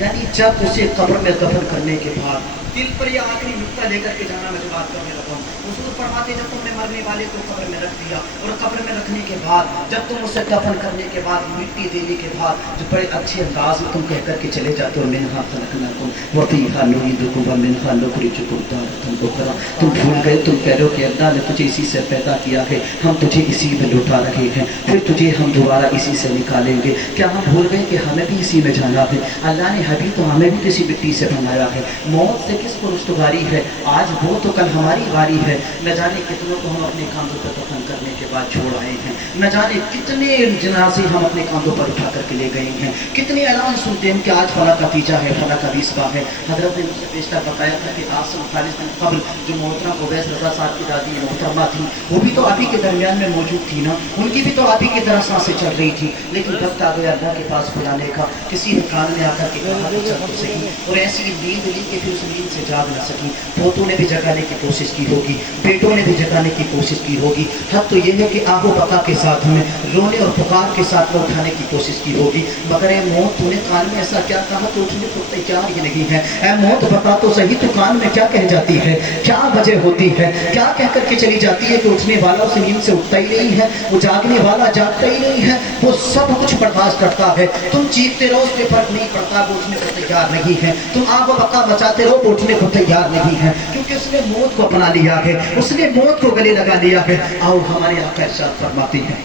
यानी जब उसे कब्र में दफन करने के बाद दिल पर यह आखिरी नुक्ता लेकर के जाना मैं जो बात करने लगा हूँ। हुजूर फरमाते जब तुमने मरने वाले को कब्र में रख दिया और कब्र में रखने के बाद जब तुम उसे दफन करने के बाद मिट्टी देने के बाद जो बड़े अच्छे अंदाज में तुम कह करके चले जाते हो मिन्हा खलक़नाकुम व फ़ीहा नुईदुकुम व मिन्हा नुख़रिजुकुम तारतन उख़रा। तुम भूल गए, तुम कह रहे हो कि अल्लाह ने तुझे इसी से पैदा किया है, हम तुझे इसी में लुटा रहे हैं, फिर तुझे हम दोबारा इसी से निकालेंगे। क्या हम भूल गए कि हमें भी इसी में जाना है? अल्लाह ने अभी तो हमें भी किसी मिट्टी से बनाया है। मौत से किसको रुस्तगारी है? आज वो तो कल हमारी बारी है। न जाने कितनों को हम अपने कांधों पर दफन करने के बाद छोड़ आए हैं, न जाने कितने जनाजे हम अपने कांधों पर उठा करके ले गए हैं, कितने ऐलान सुनते हैं कि आज फला का तीजा है, फला का बीसवा है। हजरत ने मुझसे पेशतर बताया था कि आज से 40 दिन कबल जो मोहतरम उवैस रज़ा साहब की दादी मोहतरमा थी वो भी तो आप ही के दरमियान में मौजूद थी ना, उनकी भी तो आप ही की तरह सांसें चल रही थी। लेकिन वक्त आ गया अल्लाह के पास बुलाने का, किसी ने कान में आकर के कहा कि चल तो सही, और ऐसी नींद ली कि फिर उस नींद से जाग न सकी, पोतों ने भी जगाने की कोशिश की होगी, बेटों ने भी जगाने की कोशिश की होगी, हद तो ये है कि आहो बका के साथ में रोने और पुकार के साथ में उठाने की कोशिश की होगी, मगर ए मौत तूने कान में ऐसा क्या कहा तो उठने को तैयार ही नहीं है। ए मौत बता तो सही, तू कान में क्या कह जाती है, क्या वजह होती है, क्या कह करके चली जाती है कि उठने वाला उस नींद से उठता ही नहीं है, वो जागने वाला जागता ही नहीं है, वो सब कुछ बर्दाश्त करता है। तुम चीखते रहो उस पर फर्क नहीं पड़ता, वो उठने को तैयार नहीं है। तुम आगो बका बचाते रहो, वो उठने को तैयार नहीं है, क्योंकि उसने मौत को अपना लिया है, उसने मौत को गले लगा लिया है। आओ हमारे आका इरशाद फरमाते हैं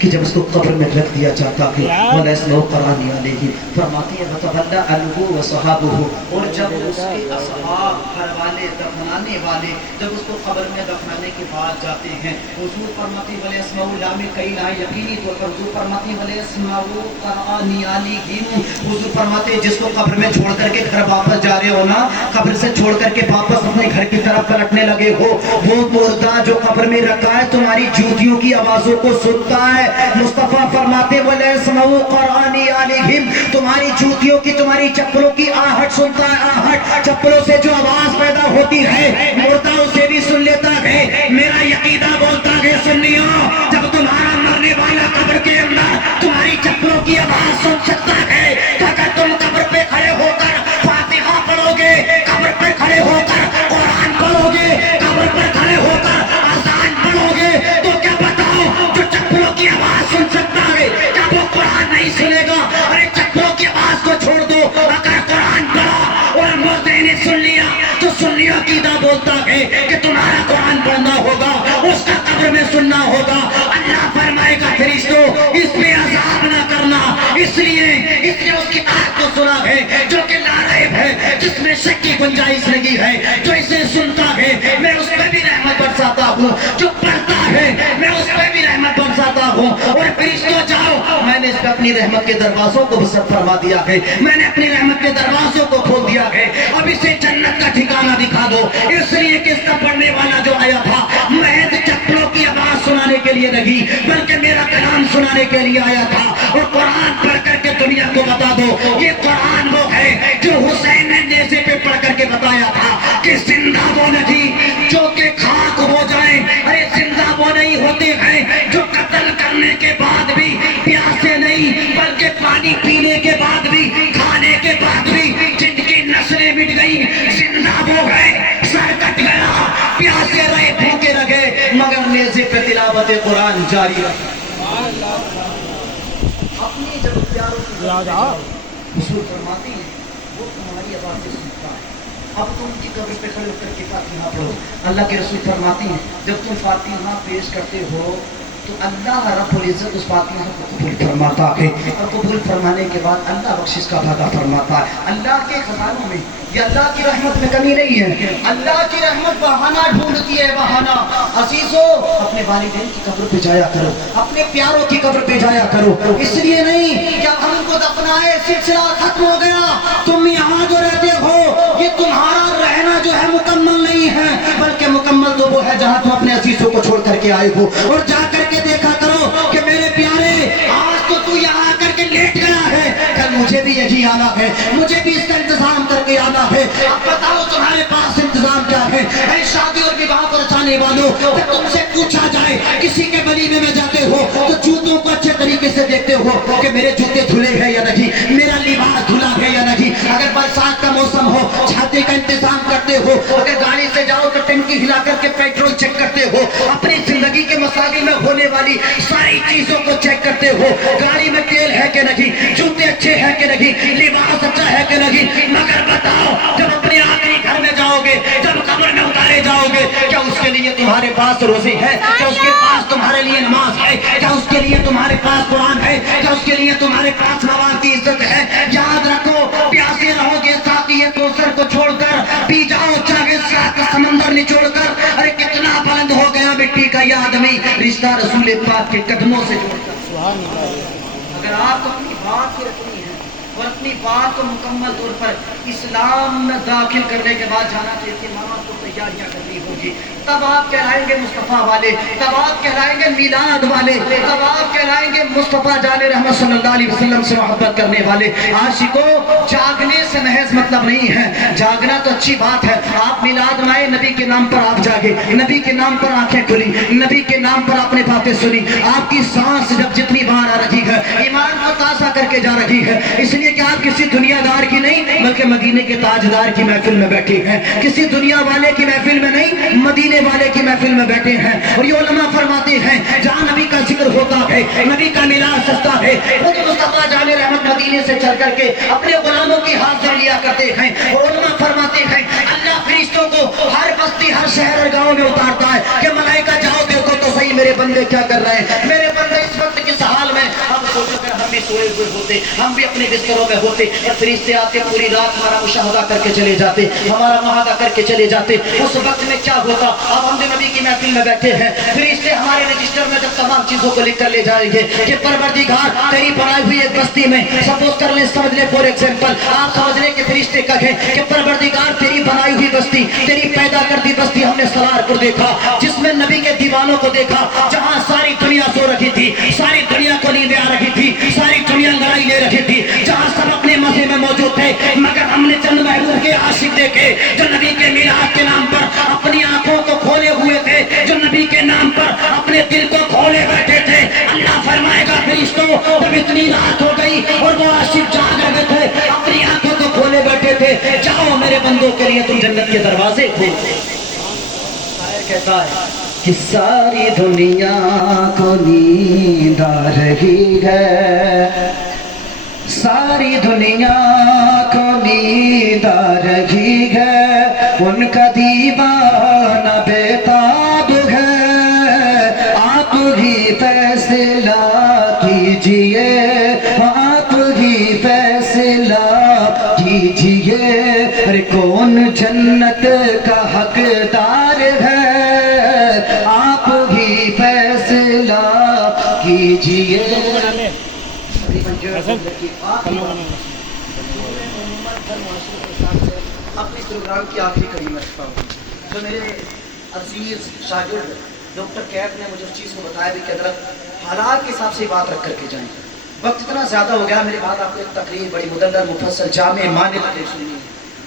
कि जब उसको कब्र में रख दिया जाता है, फरमाती है वतवल्ला अन्हु व सहाबुहु, और जब उसके असहाब घर वाले दफनाने वाले जब उसको कब्र में दफनाने के बाद जाते हैं, हुजूर फरमाती वले अस्माउ लाम कई ना यकीनी तौर पर हुजूर फरमाती वले अस्माउ क़ुरानी अलीहिम, हुजूर फरमाते जिसको कब्र में छोड़ करके घर वापस जा रहे हो ना, कब्र से छोड़ करके वापस अपने घर की तरफ पलटने लगे हो, वो मुर्दा जो कब्र में रखा है तुम्हारी जूतियों की आवाजों को सुनता है। मुस्तफा फरमाते वले अस्माउ क़ुरानी अलीहिम, तुम्हारी जूतियों की तुम्हारी चप्पलों की आहट सुनता है, आहट चप्पलों से जो आवाज पैदा होती है मुर्दा उसे भी सुन लेता है। मेरा यकीदा बोलता है सुन्नियों, जब तुम्हारा मरने वाला कब्र के अंदर तुम्हारी चप्पलों की आवाज सुन सकता है, तो अगर तुम कब्र पे खड़े होकर फातिहा पढ़ोगे, कब्र पर खड़े होकर कुरान पढ़ोगे, कब्र पर खड़े होकर अज़ान पढ़ोगे, तो क्या बताओ जो चप्पलों की आवाज सुन सकता है क्या वो कुरान नहीं सुनेगा? अरे चप्पलों की आवाज को छोड़ दो, अगर कुरान पढ़ा और मुर्दे ने सुन लिया तो सुन्नियों अकीदा बोलता है कि तुम्हारा कुरान पढ़ना होगा, उसका कब्र में सुनना होगा। अल्लाह फरमाएगा फरिश्तों इस पे अज़ाब ना करना, इसलिए इसने उस किताब को सुना है जो कि नारायब है, जिसमें शक की गुंजाइश नहीं है, जो इसे सुनता है मैं उस पर भी रहमत बरसाता हूँ, जो पढ़ता है मैं उस पर भी रहमत बरसाता हूँ। और फरिश्तों जाओ, मैंने इस पे अपनी रहमत के दरवाजों को बसर फरमा दिया है, मैंने अपनी रहमत के दरवाजों को खोल दिया है, अब इसे जन्नत का ठिकाना दिखा दो। इसलिए कि इसका पढ़ने वाला जो आया था महज चप्पलों की आवाज सुनाने के लिए नहीं, बल्कि मेरा कलाम सुनाने के लिए आया था। और कुरान पढ़ करके दुनिया को बता दो ये कुरान वो है जो हुसैन ने नेज़े पे पढ़ करके बताया था कि जिंदा वो नहीं जो कि खाक हो जाए, अरे जिंदा वो नहीं होते हैं जो कत्ल करने के बाद भी प्यासे नहीं, बल्कि पानी पीने के बाद भी, खाने के बाद भी जिनकी नस्लें मिट गई, जिंदा वो है सर कट गया, प्यासे रहे भूखे रहे मगर नेज़े पे तिलावत कुरान जारी रहे। अपनी जब प्यारों की हुजूर फरमाती है वो तुम्हारी आवाज़ से सुनता है। अब तुम उनकी कब्र पे खड़े होकर के फातिहा पढ़ो। अल्लाह के रसूल फरमाती हैं जब तुम फातिहा पेश करते हो तो अल्लाह रब्बुल इज्जत उस फातिहा को कबूल फरमाता है, और कबूल फरमाने के बाद अल्लाह बख्शिश का वादा फरमाता है। अल्लाह के खजानों में ये अल्लाह की रहमत में कमी नहीं है, अल्लाह की रहमत बहाना ढूंढती है, बहाना। अजीजों अपने वालिदैन की कब्र पे जाया करो, अपने प्यारों की कब्र पे जाया करो, इसलिए नहीं क्या हम उनको दफनाए सिलसिला खत्म हो गया, तुम यहाँ जो रहते हो ये तुम्हारा रहना जो है मुकम्मल नहीं है, बल्कि मुकम्मल तो वो है जहाँ तुम अपने अजीजों को छोड़ करके आए हो। और जा करके देखा करो कि मेरे प्यारे आज तो तू यहाँ आकर के लेट गया है, कल मुझे भी यही आना है, मुझे भी इसका इंतजाम करके आना है। अब बताओ तुम्हारे पास इंतजाम क्या है? शादी और विवाह को रचाने वालों, जब तुमसे पूछा जाए किसी के वलीमे में जाते हो तो जूतों को अच्छे तरीके से देखते हो कि मेरे जूते धुले हैं या नहीं, मेरा लिबास धुला है या नहीं। अगर बरसात का मौसम हो छाते का इंतजाम करते हो, अगर गाड़ी से जाओ तो टंकी हिला करके पेट्रोल चेक करते हो, अपनी जिंदगी के मसाले में होने वाली सारी चीजों को चेक करते हो, गाड़ी में तेल है कि नहीं, जूते अच्छे हैं कि नहीं, लिबास अच्छा है कि नहीं। मगर बताओ जब अपने आखिरी घर में जाओगे, जब कब्र में उतारे जाओगे, क्या उसके लिए तुम्हारे पास रोज़ी है? क्या उसके पास तुम्हारे लिए नमाज है? क्या उसके लिए तुम्हारे पास कुरान है? क्या उसके लिए तुम्हारे पास नवाज की इज्जत है? याद रखो प्यासे रहोगे साथी ये कोसर को छोड़कर, पी जाओ चाहे सात समंदर निचोड़कर। अरे कितना बुलंद हो गया मिट्टी का ये आदमी, रिश्ता रसूल पाक के कदमों से जोड़कर। अगर आप अपनी बात की रखनी है और अपनी बात को मुकम्मल तौर पर اسلام میں داخل کرنے کے بعد جانا چاہیے، ماں کو تیاریاں کرنی ہوگی، تب آپ کہلائیں گے مصطفیٰ والے، تب آپ کہلائیں گے میلاد والے، تب آپ کہلائیں گے مصطفیٰ جان رحمت صلی اللہ علیہ وسلم سے محبت کرنے والے۔ عاشقوں، جاگنے سے محض مطلب نہیں ہے، جاگنا تو اچھی بات ہے، آپ میلاد میں آئے، نبی کے نام پر آپ جاگے، نبی کے نام پر آنکھیں کھلی، نبی کے نام پر آپ نے باتیں سنی، آپ کی سانس جب جتنی بار آ رہی ہے ایمان کو تازہ کر کے جا رہی ہے، اس لیے کہ آپ کسی دنیا دار کی نہیں بلکہ مدینے کے تاجدار کی محفل میں بیٹھے ہیں، کسی دنیا والے کی محفل میں نہیں مدینے والے کی محفل میں بیٹھے ہیں۔ اور یہ علماء فرماتے ہیں جہاں نبی کا ذکر ہوتا ہے، نبی کا میلاد سجتا ہے، خود مصطفیٰ جان رحمت مدینے سے چل کر کے اپنے غلاموں کی حاضر لیا کرتے ہیں۔ اور علماء فرماتے ہیں اللہ فرشتوں کو ہر بستی ہر شہر اور گاؤں میں اتارتا ہے کہ ملائکہ جاؤ دیکھو تو صحیح میرے بندے کیا کر رہے ہیں، میرے بندے اس وقت کس حال میں۔ ہم سوچو کہ ہم بھی سوئے ہوئے ہوتے، ہم بھی اپنے بستروں میں ہوتے، اور فرشتے آتے پوری رات ہمارا مشاہدہ کر کے چلے جاتے، ہمارا مشاہدہ کر کے چلے جاتے، اس وقت میں کیا ہوتا؟ اب ہم نے نبی کی محفل میں بیٹھے ہیں، فرشتے ہمارے رجسٹر میں جب تمام چیزوں کو لکھ کر لے جائیں گے کہ پروردگار تیری بنائی ہوئی ایک بستی میں، سپوز کر لیں، سمجھ لیں فور ایگزامپل، آپ سمجھ لیں کہ فرشتے کہیں کہ پروردگار تیری بنائی ہوئی بستی، تیری پیدا کرتی بستی ہم نے سرار کو دیکھا، جس میں نبی کے دیوانوں کو دیکھا، جہاں ساری دنیا سو رہی تھی، ساری دنیا کو نیندیں آ رہی تھی، ساری دنیا لڑائی لے رہی تھی، جہاں سب اپنے مزے میں موجود تھے، مگر ہم نے چند محبوب کے عاشق دیکھے جو نبی کے میلاد کے نام پر اپنی آنکھوں کو کھولے ہوئے تھے، جو نبی کے نام پر اپنے دل کو کھولے بیٹھے تھے۔ اللہ فرمائے گا فرشتوں جب اتنی رات ہو گئی اور وہ عاشق جاگ رہے تھے، اپنی آنکھوں کو کھولے بیٹھے تھے، جاؤ میرے بندوں کے لیے تم جنت کے دروازے کھولو۔ شاعر کہتا ہے کہ ساری دنیا کو نیند آ رہی ہے، ساری دنیا کو نیند آ رہی ہے، ان کا دیوانہ بے تاب ہے، آپ ہی فیصلہ کیجئے، آپ ہی فیصلہ کیجئے، ارے کون جنت کا حقدار ہے، آپ ہی فیصلہ کیجئے۔ اپنے پروگرام کی آخری کڑی میں رکھتا ہوں، جو میرے عزیز شاگرد ڈاکٹر کیف نے مجھے اس چیز کو بتایا بھی کہ حضرت حالات کے حساب سے بات رکھ کر کے جائیں۔ وقت اتنا زیادہ ہو گیا، میرے بعد آپ کو ایک تقریر بڑی مدلل مفصل جامع معنی تقریر سننی ہے،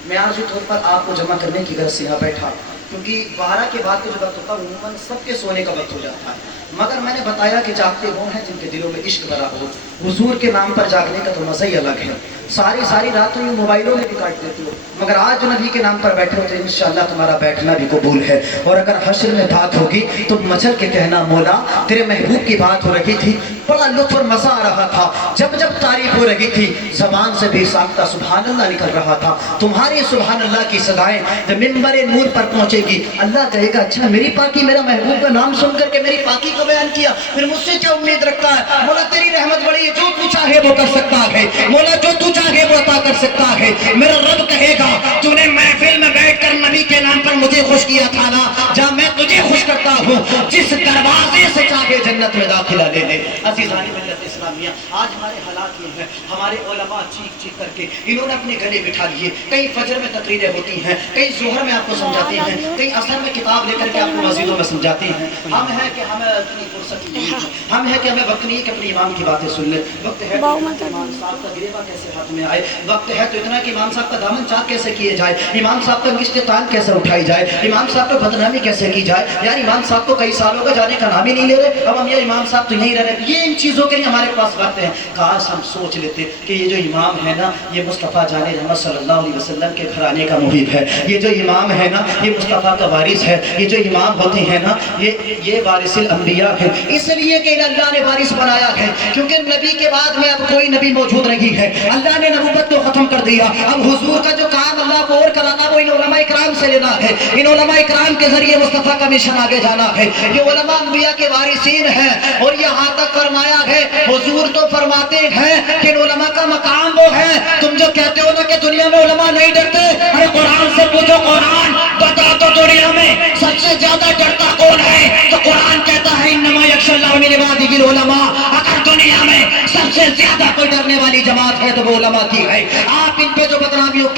میں عارضی طور پر آپ کو جمع کرنے کی غرض سے یہاں بیٹھا، کیونکہ 12 کے بعد کا جو وقت ہوتا ہے عموماً سب کے سونے کا وقت ہو جاتا ہے، مگر میں نے بتایا کہ جاگتے وہ ہیں جن کے دلوں میں عشق بھرا ہو، حضور کے نام پر جاگنے کا تو مزہ ہی الگ ہے۔ ساری رات تو یہ موبائلوں میں بھی کاٹ دیتے ہو، مگر آج جو نبی کے نام پر بیٹھے ہو تو انشاءاللہ تمہارا بیٹھنا بھی قبول ہے۔ اور اگر حشر میں بات ہوگی تو مچل کے کہنا مولا تیرے محبوب کی بات ہو رہی تھی، بڑا لطف اور مزہ آ رہا تھا، جب تعریف ہو رہی تھی زبان سے بھی ساختہ سبحان اللہ نکل رہا تھا، تمہاری سبحان اللہ کی صدائیں جب منبر نور پر پہنچے گی اللہ کہے گا اچھا میری پاکی میرا محبوب کا نام سن کر کے میری پاکی کو بیان کیا، پھر مجھ سے کیا امید رکھتا ہے؟ مولا تیری رحمت بڑی ہے، جو تو چاہے وہ کر سکتا ہے، مولا جو تو چاہے وہ عطا کر سکتا ہے۔ میرا رب کہے گا تو نے محفل میں بیٹھ کر نبی کے نام پر مجھے خوش کیا تھا نا، جا میں تجھے خوش کرتا ہوں، جس دروازے سے چاہے جنت میں داخلہ لے لے۔ عزیزان ملت اسلامیہ، آج ہمارے حالات یہ ہیں، ہمارے علماء چیخ کر کے انہوں نے اپنے گلے بٹھا لیے، کئی فجر میں تقریریں ہوتی ہیں، کئی ظہر میں آپ کو سمجھاتے ہیں، کئی عصر میں کتاب لے کر کے آپ کو مسجدوں میں سمجھاتے ہیں۔ ہم ہیں کہ ہمیں اتنی فرصت نہیں ہے، ہم ہیں کہ ہمیں وقت نہیں ہے کہ اپنے امام کی باتیں سن لیں، وقت ہے تو امام صاحب کا گریباں کیسے ہاتھ میں آئے، وقت ہے تو اتنا کہ امام صاحب کا دامن چاک کیسے کیے جائے، امام صاحب کا انگشت تان کیسے اٹھائی جائے، امام صاحب کو بدنامی کیسے کی جائے۔ یار امام صاحب کو کئی سالوں کا جانے کا نام ہی نہیں لے رہے، اب ہم یہ امام صاحب تو یہیں رہ رہے، یہ ان چیزوں کے لیے ہمارے پاس وقت ہے۔ کاش ہم سوچ لیتے کہ یہ جو امام ہے نا یہ مصطفیٰ جان رحمت صلی اللہ علیہ وسلم کے گھرانے کا محب ہے، یہ جو امام ہے نا یہ مصطفیٰ کا وارث ہے، یہ جو امام ہوتے ہیں نا یہ وارث الانبیاء ہے، اس لیے کہ اللہ نے وارث بنایا ہے، کیونکہ نبی کے بعد میں اب کوئی نبی موجود نہیں ہے، اللہ نے نبوت کو ختم کر دیا، اب حضور کا جو کام اللہ کو اور کرانا وہ ان علماء اکرام سے لینا ہے، ان علماء اکرام کے ذریعے مصطفیٰ کا مشن آگے جانا ہے۔ یہ علماء انبیاء کے وارثین ہیں، اور یہاں تک فرمایا ہے حضور تو فرماتے ہیں کہ ان علماء کا مقام وہ ہے، تم جو کہتے ہو نا کہ دنیا میں علماء نہیں ڈرتے، ارے قرآن سے پوچھو، قرآن بتا تو دنیا میں سب سے زیادہ ڈرتا کون ہے؟ تو قرآن کہتا ہے انما یخشی اللہ من عبادہ العلماء، اگر دنیا میں سب سے زیادہ کوئی ڈرنے کرنے والی جماعت ہے تو وہ علماء کی ہے. آپ ان پہ جو بدنامیوں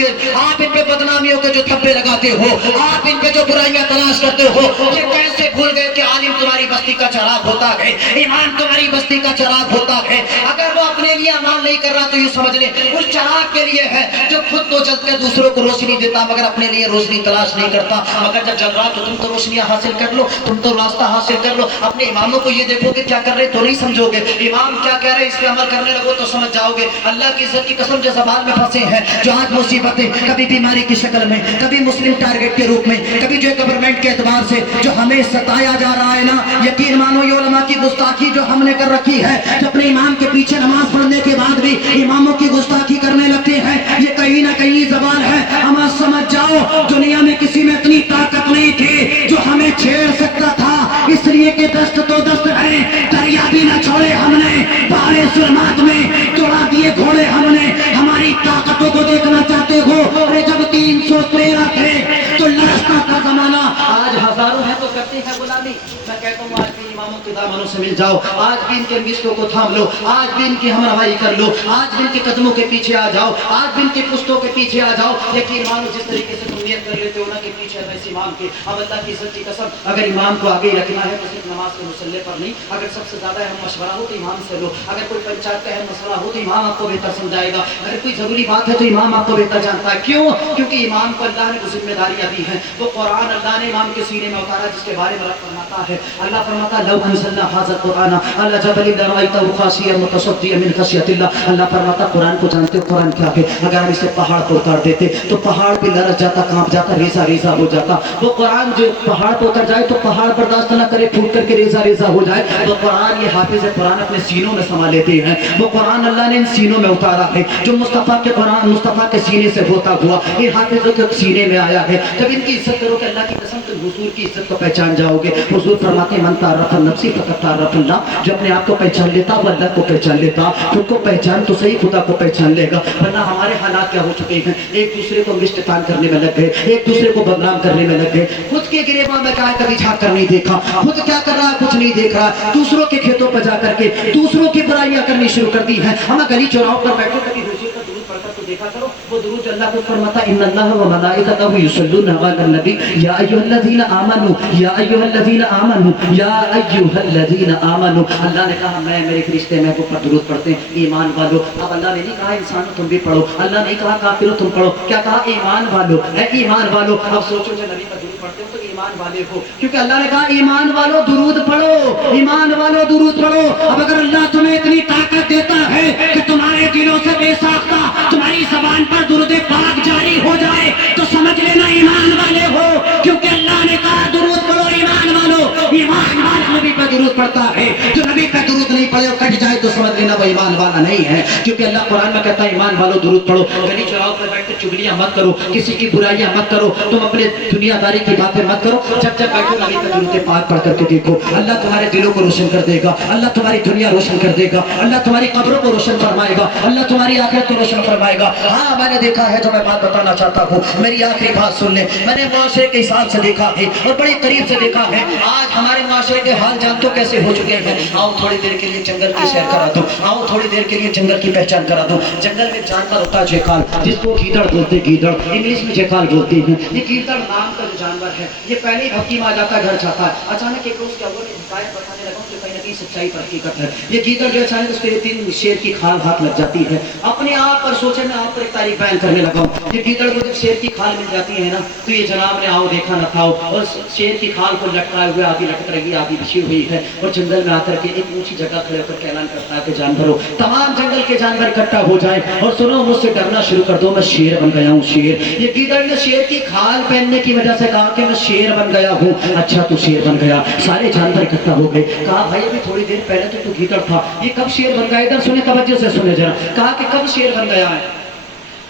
کے جو تھپے لگاتے ہو, آپ ان پہ جو برائیاں تلاش کرتے ہو, یہ کیسے بھول گئے کہ عالم تمہاری بستی کا چراغ ہوتا ہے, ایمان تمہاری بستی کا چراغ ہوتا ہے. اگر وہ اپنے لیے عمل نہیں کر رہا تو یہ سمجھ لیں اس چراغ کے لیے ہے جو خود تو جل کر دوسروں کو روشنی دیتا مگر اپنے لیے روشنی تلاش نہیں کرتا. مگر جب جل رہا تو تم تو روشنیاں حاصل کر لو, تم تو راستہ حاصل کر لو. اپنے اماموں کو یہ دیکھو کہ کیا کر رہے تو نہیں سمجھو گے, امام کیا کہہ رہے اس پہ عمل کرنے لگو تو سمجھ جاؤ گے. اللہ کی عزت کی قسم جو زبان میں پھنسے ہیں, جو آج مصیبتیں کبھی بیماری کی شکل میں, کبھی مسلم ٹارگٹ کے روپ میں, کبھی جو گورنمنٹ کے اعتبار سے جو ہمیں ستایا جا رہا ہے نا, یقین مانو یہ علماء کی گستاخی جو ہم نے کر رکھی ہے کہ اپنے امام کے پیچھے نماز پڑھنے کے بعد بھی اماموں کی گستاخی کرنے لگتے ہیں, یہ کہیں نہ کہیں زبان ہے. ہم سمجھ جاؤ دنیا میں کسی میں اتنی طاقت نہیں تھی جو ہمیں چھیڑ سکتا تھا, اس لیے کہ دست تو دست ہے, دریا بھی نہ چھوڑے ہم نے, بارے ظلمات میں دوڑا دیے گھوڑے ہم نے. ہماری طاقتوں کو دیکھنا چاہتے ہو, ارے جب 313 تھے تو لڑکا کا زمانہ, آج ہزاروں ہے تو کرتے ہیں غلامی. میں کہتا ہوں آج بھی اماموں کے دامنوں سے مل جاؤ, آج بھی ان کے رشتوں کو تھام لو, آج بھی ان کی ہمراہی کر لو, آج بھی ان کے قدموں کے پیچھے آ جاؤ, آج بھی ان کے پشتوں کے پیچھے آ جاؤ. یقین مانو جس طریقے سے تم نیت کر لیتے ہو نا کہ پیچھے ہے اس امام کے, اب اللہ کی عزت کی قسم اگر امام کو آگے رکھنا ہے تو صرف نماز کے مسئلے پر نہیں, اگر سب سے زیادہ اہم مشورہ ہو تو امام سے لو, اگر کوئی پنچایت کا اہم مسئلہ ہو تو امام آپ کو بہتر سمجھائے گا, اگر کوئی ضروری بات ہے تو امام آپ کو بہتر جانتا ہے. کیوں؟ کیونکہ امام کو اللہ نے وہ ذمہ داریاں دی ہیں, وہ قرآن اللہ نے امام کے سینے میں اتارا جس کے بارے میں رب فرماتا ہے, اللہ فرماتا لو انزلنا هذا القرآن على جبل لرأيته خاشعا متصدعا من خشية الله. اللہ فرماتا قرآن کو جانتے ہو قرآن کیا ہے, اگر ہم اسے پہاڑ پر اتار دیتے تو پہاڑ پہ لرز جاتا, کانپ جاتا, ریزہ ریزہ ہو جاتا. وہ قرآن جو پہاڑ پر اتر جائے تو پہاڑ برداشت نہ کرے, پھوٹ کر کے ریزہ ریزہ ہو جائے. وہ قرآن یہ حافظ قرآن اپنے سینوں میں سما لیتے ہیں, وہ قرآن اللہ نے ان سینوں میں اتارا ہے جو مصطفیٰ کے قرآن مصطفیٰ کے سینے سے ہوتا ہوا ان حافظوں کے سینے میں آیا ہے. جب ان کی عزت کرو کہ اللہ کی قسم تم حضور کی عزت کو پہچان جاؤ گے. حضور فرماتے من تعرف نفسی فقط تعرف اللہ, جو اپنے آپ کو پہچان لیتا وہ اللہ کو پہچان لیتا. خود کو پہچان تو صحیح خدا کو پہچان لے گا, ورنہ ہمارے حالات کیا ہو چکے ہیں, ایک دوسرے کو مشتان کرنے میں لگ گئے, ایک دوسرے کو بدنام کرنے میں لگ گئے. خود کے گریباں میں کہا کبھی جھانک کر نہیں دیکھا, خود کیا کر رہا ہے کچھ نہیں دیکھ رہا, دوسروں کے کھیتوں پر جا کر کے دوسروں کی برائیاں کرنی شروع کر دی ہیں. ہم گلی چوراہوں پر بیٹھے کبھی حضور کا درود پڑھ کر تو دیکھا کرو, وہ درود جو اللہ کو فرماتا ان اللہ و ملائکتہ یصلون علی النبی یا ایھا الذین آمنوا یا ایھا الذین آمنوا یا ایھا الذین آمنوا. اللہ نے کہا میں میرے فرشتے محبوب پر درود پڑھتے ہیں, ایمان والو. اب اللہ نے نہیں کہا انسانوں تم بھی پڑھو, اللہ نے کہا کافروں تم پڑھو, کیا کہا ایمان والو, اے ایمان والو. اب سوچو جو نبی کا درود پڑھتے ہو تو ایمان والے ہو, کیونکہ اللہ نے کہا ایمان والو درود پڑھو, ایمان والو درود پڑھو. اب اگر اللہ تمہیں اتنی طاقت دیتا ہے کہ تمہارے دلوں سے بے ساختہ تمہاری زبان پر درود پاک جاری ہو جائے تو سمجھ لینا ایمان والے ہو, کیونکہ اللہ نے کہا درود پڑھو ایمان والو. ایمان والا نبی پہ درود پڑھتا ہے, جو نبی پہ درود نہیں پڑھے اور کٹ جائے تو سمجھ لینا وہ ایمان والا نہیں ہے, کیونکہ اللہ قرآن میں کہتا ہے ایمان والو درود پڑھو. گلی چوراہوں پر بیٹھ کر چگلیاں مت کرو, کسی کی برائیاں مت کرو, تم اپنے دنیا داری کی باتیں مت کرو. جب جب بیٹھو نبی کا درود پاک پڑھ کر کے دیکھو, اللہ تمہارے دلوں کو روشن کر دے گا, اللہ تمہاری دنیا روشن کر دے گا, اللہ تمہاری قبروں کو روشن فرمائے گا, اللہ تمہاری آخرت کو روشن فرمائے گا. ہاں میں نے دیکھا ہے, جو میں بات بتانا چاہتا ہوں, میری آخری بات سن لیں. میں نے معاشرے کے حساب سے دیکھا ہے اور بڑی قریب سے دیکھا ہے. آج ہمارے معاشرے کے حال جانتے ہو کیسے ہو چکے ہیں. آؤ تھوڑی دیر کے لیے جنگل کی سیر کرا دو, آؤ تھوڑی دیر کے لیے جنگل کی پہچان کرا دو. جنگل میں جانور ہوتا ہے جیکال, جس کو گیدڑ بولتے, گیدڑ انگلش میں جیکال بولتے ہیں. یہ گیدڑ نام کا جو جانور ہے یہ پہلے ہی حکیم آجا کا گھر چاہتا ہے. اچانک ایک روز کیا ہوا, حکایت بتانے لگا جو کہیں نہ کہیں سچائی پر حقیقت ہے. یہ گیدڑ جو اچانک اس پہ 3 شیر کی کھال ہاتھ لگ جاتی ہے. اپنے آپ پر سوچے میں آپ پر ایک تاریخ بیان کرنے لگا ہوں. یہ گیدڑ کو جب شیر کی کھال مل جاتی ہے نا تو یہ جناب نے آؤ دیکھا نہ کھاؤ, اور شیر کی کھال کو لٹکائے ہوئے آدھی لٹک رہی آدھی بچھی ہوئی ہے, اور جنگل میں آ کر کے ایک اونچی جگہ کھڑے ہو کر اعلان کرتا ہے کہ جانوروں, تمام جنگل کے جانور اکٹھا ہو جائیں اور سنو مجھ سے ڈرنا شروع کر دو, میں شیر بن گیا ہوں, شیر. یہ گیدڑ نے شیر کی کھال پہننے کی وجہ سے کہا کہ میں شیر بن گیا ہوں. اچھا تو شیر بن گیا, سارے جانور اکٹھا ہو گئے. کہا بھائی ابھی تھوڑی دیر پہلے تو گیدڑ تھا, یہ کب شیر بن گیا, ادھر سنے توجہ سے سنے ذرا. کہا کہ کب شیر بن گیا ہے.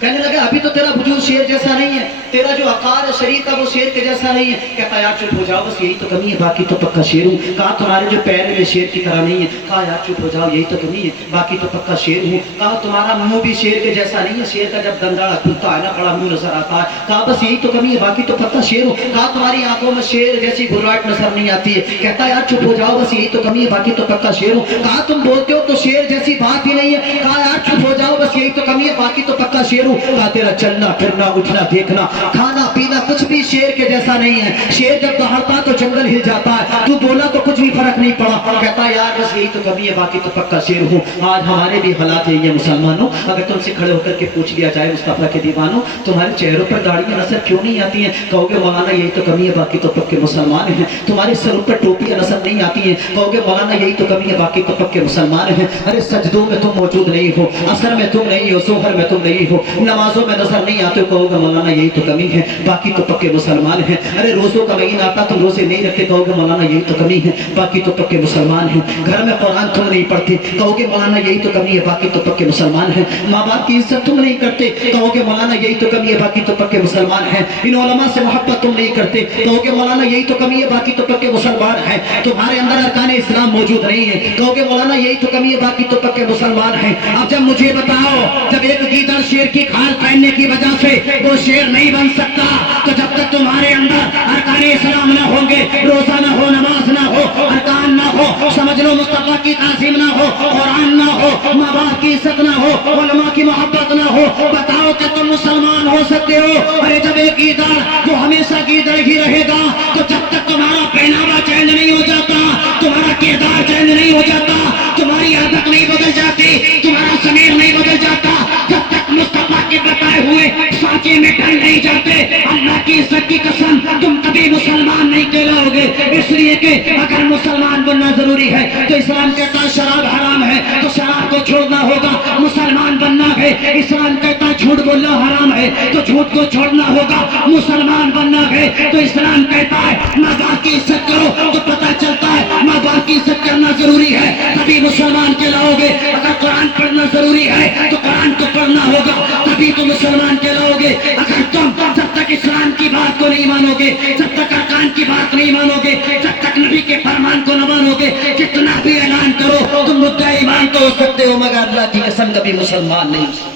کہنے لگا ابھی تو تیرا وجود شیر جیسا نہیں ہے، تیرا جو عقار شریف ہے وہ شیر کے جیسا نہیں ہے. کہتا یار چپ ہو جاؤ، بس یہی تو کمی ہے، باقی تو پکا شیر ہوں. کہا تمہارے جو پیر میں شیر کی طرح نہیں ہے. کہا یار چپ ہو جاؤ، یہی تو کمی ہے، باقی تو پکا شیر ہوں. کہا تمہارا منہ بھی شیر کے جیسا نہیں ہے، شیر کا جب دنداڑا کھلتا ہے نا بڑا منہ نظر آتا ہے. کہا بس یہی تو کمی ہے، باقی تو پکا شیر ہوں. کہا تمہاری آنکھوں میں شیر جیسی گھبراہٹ نظر نہیں آتی ہے. کہتا یار چپ ہو جاؤ، بس یہی تو کمی ہے، باقی تو پکا شیر ہوں. کہا تم بولتے ہو تو شیر جیسی بات ہی نہیں ہے. کہا یار چپ ہو جاؤ، بس یہی تو کمی ہے، باقی تو پکا شیر ہوں. کہا تیرا چلنا پھرنا اٹھنا دیکھنا کھانا پینا کچھ بھی شیر کے جیسا نہیں ہے. شیر جب دہڑتا تو جنگل ہل جاتا ہے، تو بولا تو کچھ بھی فرق نہیں پڑا. کہتا یار بس یہی تو کمی ہے، باقی تو پکا شیر ہوں. آج ہمارے بھی حالات یہی ہیں مسلمانوں. اگر تم سے کھڑے ہو کر کے پوچھ لیا جائے مصطفیٰ کے دیوانوں تمہارے چہروں پر داڑیاں نظر کیوں نہیں آتی ہیں؟ کہو گے مولانا یہی تو کمی ہے، باقی تو پکے مسلمان ہیں. تمہارے سروں پر ٹوپیاں نظر نہیں آتی ہیں. کہو گے مولانا یہی تو کمی ہے، باقی تو پکے مسلمان ہیں. ارے سجدوں میں تم موجود نہیں ہو، عصر میں تم نہیں ہو، ظہر میں تم نہیں ہو، نمازوں میں نظر نہیں آتے. کہو گے مولانا یہی تو کمی ہے، باقی تو پکے مسلمان ہیں. ارے روزوں کا مہینہ آتا تم روزے نہیں رکھتے. کہو گے مولانا یہی تو کمی ہے، باقی تو پکے مسلمان ہیں. گھر میں قرآن تم نہیں پڑھتے. کہو گے مولانا یہی تو کمی ہے، باقی تو پکے مسلمان ہیں. ماں باپ کی عزت تم نہیں کرتے. کہو گے مولانا یہی تو کمی ہے، باقی تو پکے مسلمان ہیں. ان علماء سے محبت تم نہیں کرتے. کہو گے مولانا یہی تو کمی ہے، باقی تو پکے مسلمان ہیں. تمہارے اندر ارکان اسلام موجود نہیں ہے. کہو گے مولانا یہی تو کمی ہے، باقی تو پکے مسلمان ہیں. اب جب مجھے بتاؤ، جب ایک گیدڑ شیر کی کھال پہننے کی وجہ سے وہ شیر نہیں بن سکتا، تو جب تک تمہارے اندر ارکان اسلام نہ ہوں گے، روزہ نہ ہو، نماز نہ ہو، ارکان نہ ہو، سمجھ لو مصطفیٰ کی تعظیم نہ ہو، قرآن نہ ہو، ماں باپ کی عزت نہ ہو، علماء کی محبت نہ ہو، بتاؤ کہ تم مسلمان ہو سکتے ہو؟ ارے جب ایک گیدڑ وہ ہمیشہ گیدڑ ہی رہے گا، تو جب تک تمہارا پہناوا چینج نہیں ہو جاتا، تمہارا کردار چینج نہیں ہو جاتا، تمہاری عادت نہیں بدل جاتی، تمہارا ضمیر نہیں بدل جاتا، جب تک مصطفیٰ کے بتائے ہوئے سانچے میں ڈھل نہیں جاتے، اللہ کی عزت کی قسم تم کبھی مسلمان نہیں کہلاؤ گے. اس لیے کہ اگر مسلمان بننا ضروری ہے تو اسلام کہتا ہے شراب حرام ہے تو شراب کو چھوڑنا ہوگا. مسلمان بننا ہے، اسلام کہتا ہے جھوٹ بولنا حرام ہے تو جھوٹ کو چھوڑنا ہوگا. مسلمان بننا ہے تو اسلام کہتا ہے ماں باپ کی عزت کرو، تو پتہ چلتا ہے ماں باپ کی عزت کرنا ضروری ہے تبھی مسلمان کہلاؤ گے. اگر قرآن پڑھنا ضروری ہے تو قرآن کو پڑھنا ہوگا تبھی تو مسلمان کہلاؤ گے. اگر تم جب تک اسلام کی بات کو نہیں مانو گے، جب تک ارکان کی بات نہیں مانو گے، جب تک نبی کے فرمان کو نہ مانو گے، کتنا بھی اعلان کرو تم مدعی ایمان تو ہو سکتے ہو مگر اللہ کی قسم کبھی مسلمان نہیں.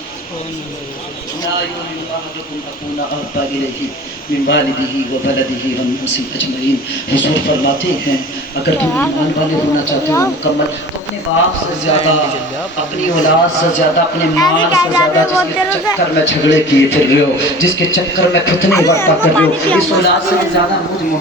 من والدہ و بلدہ والناس اجمعین. حضور فرماتے ہیں اگر تم ایمان والے ہونا چاہتے ہو مکمل تو اپنے باپ سے زیادہ، اپنی اولاد سے زیادہ، اپنے مال سے زیادہ جس کے چکر میں جھگڑے کیے پھر رہے ہو، جس کے چکر میں فتنے برپا کر رہے ہو، اس اولاد سے زیادہ مجھ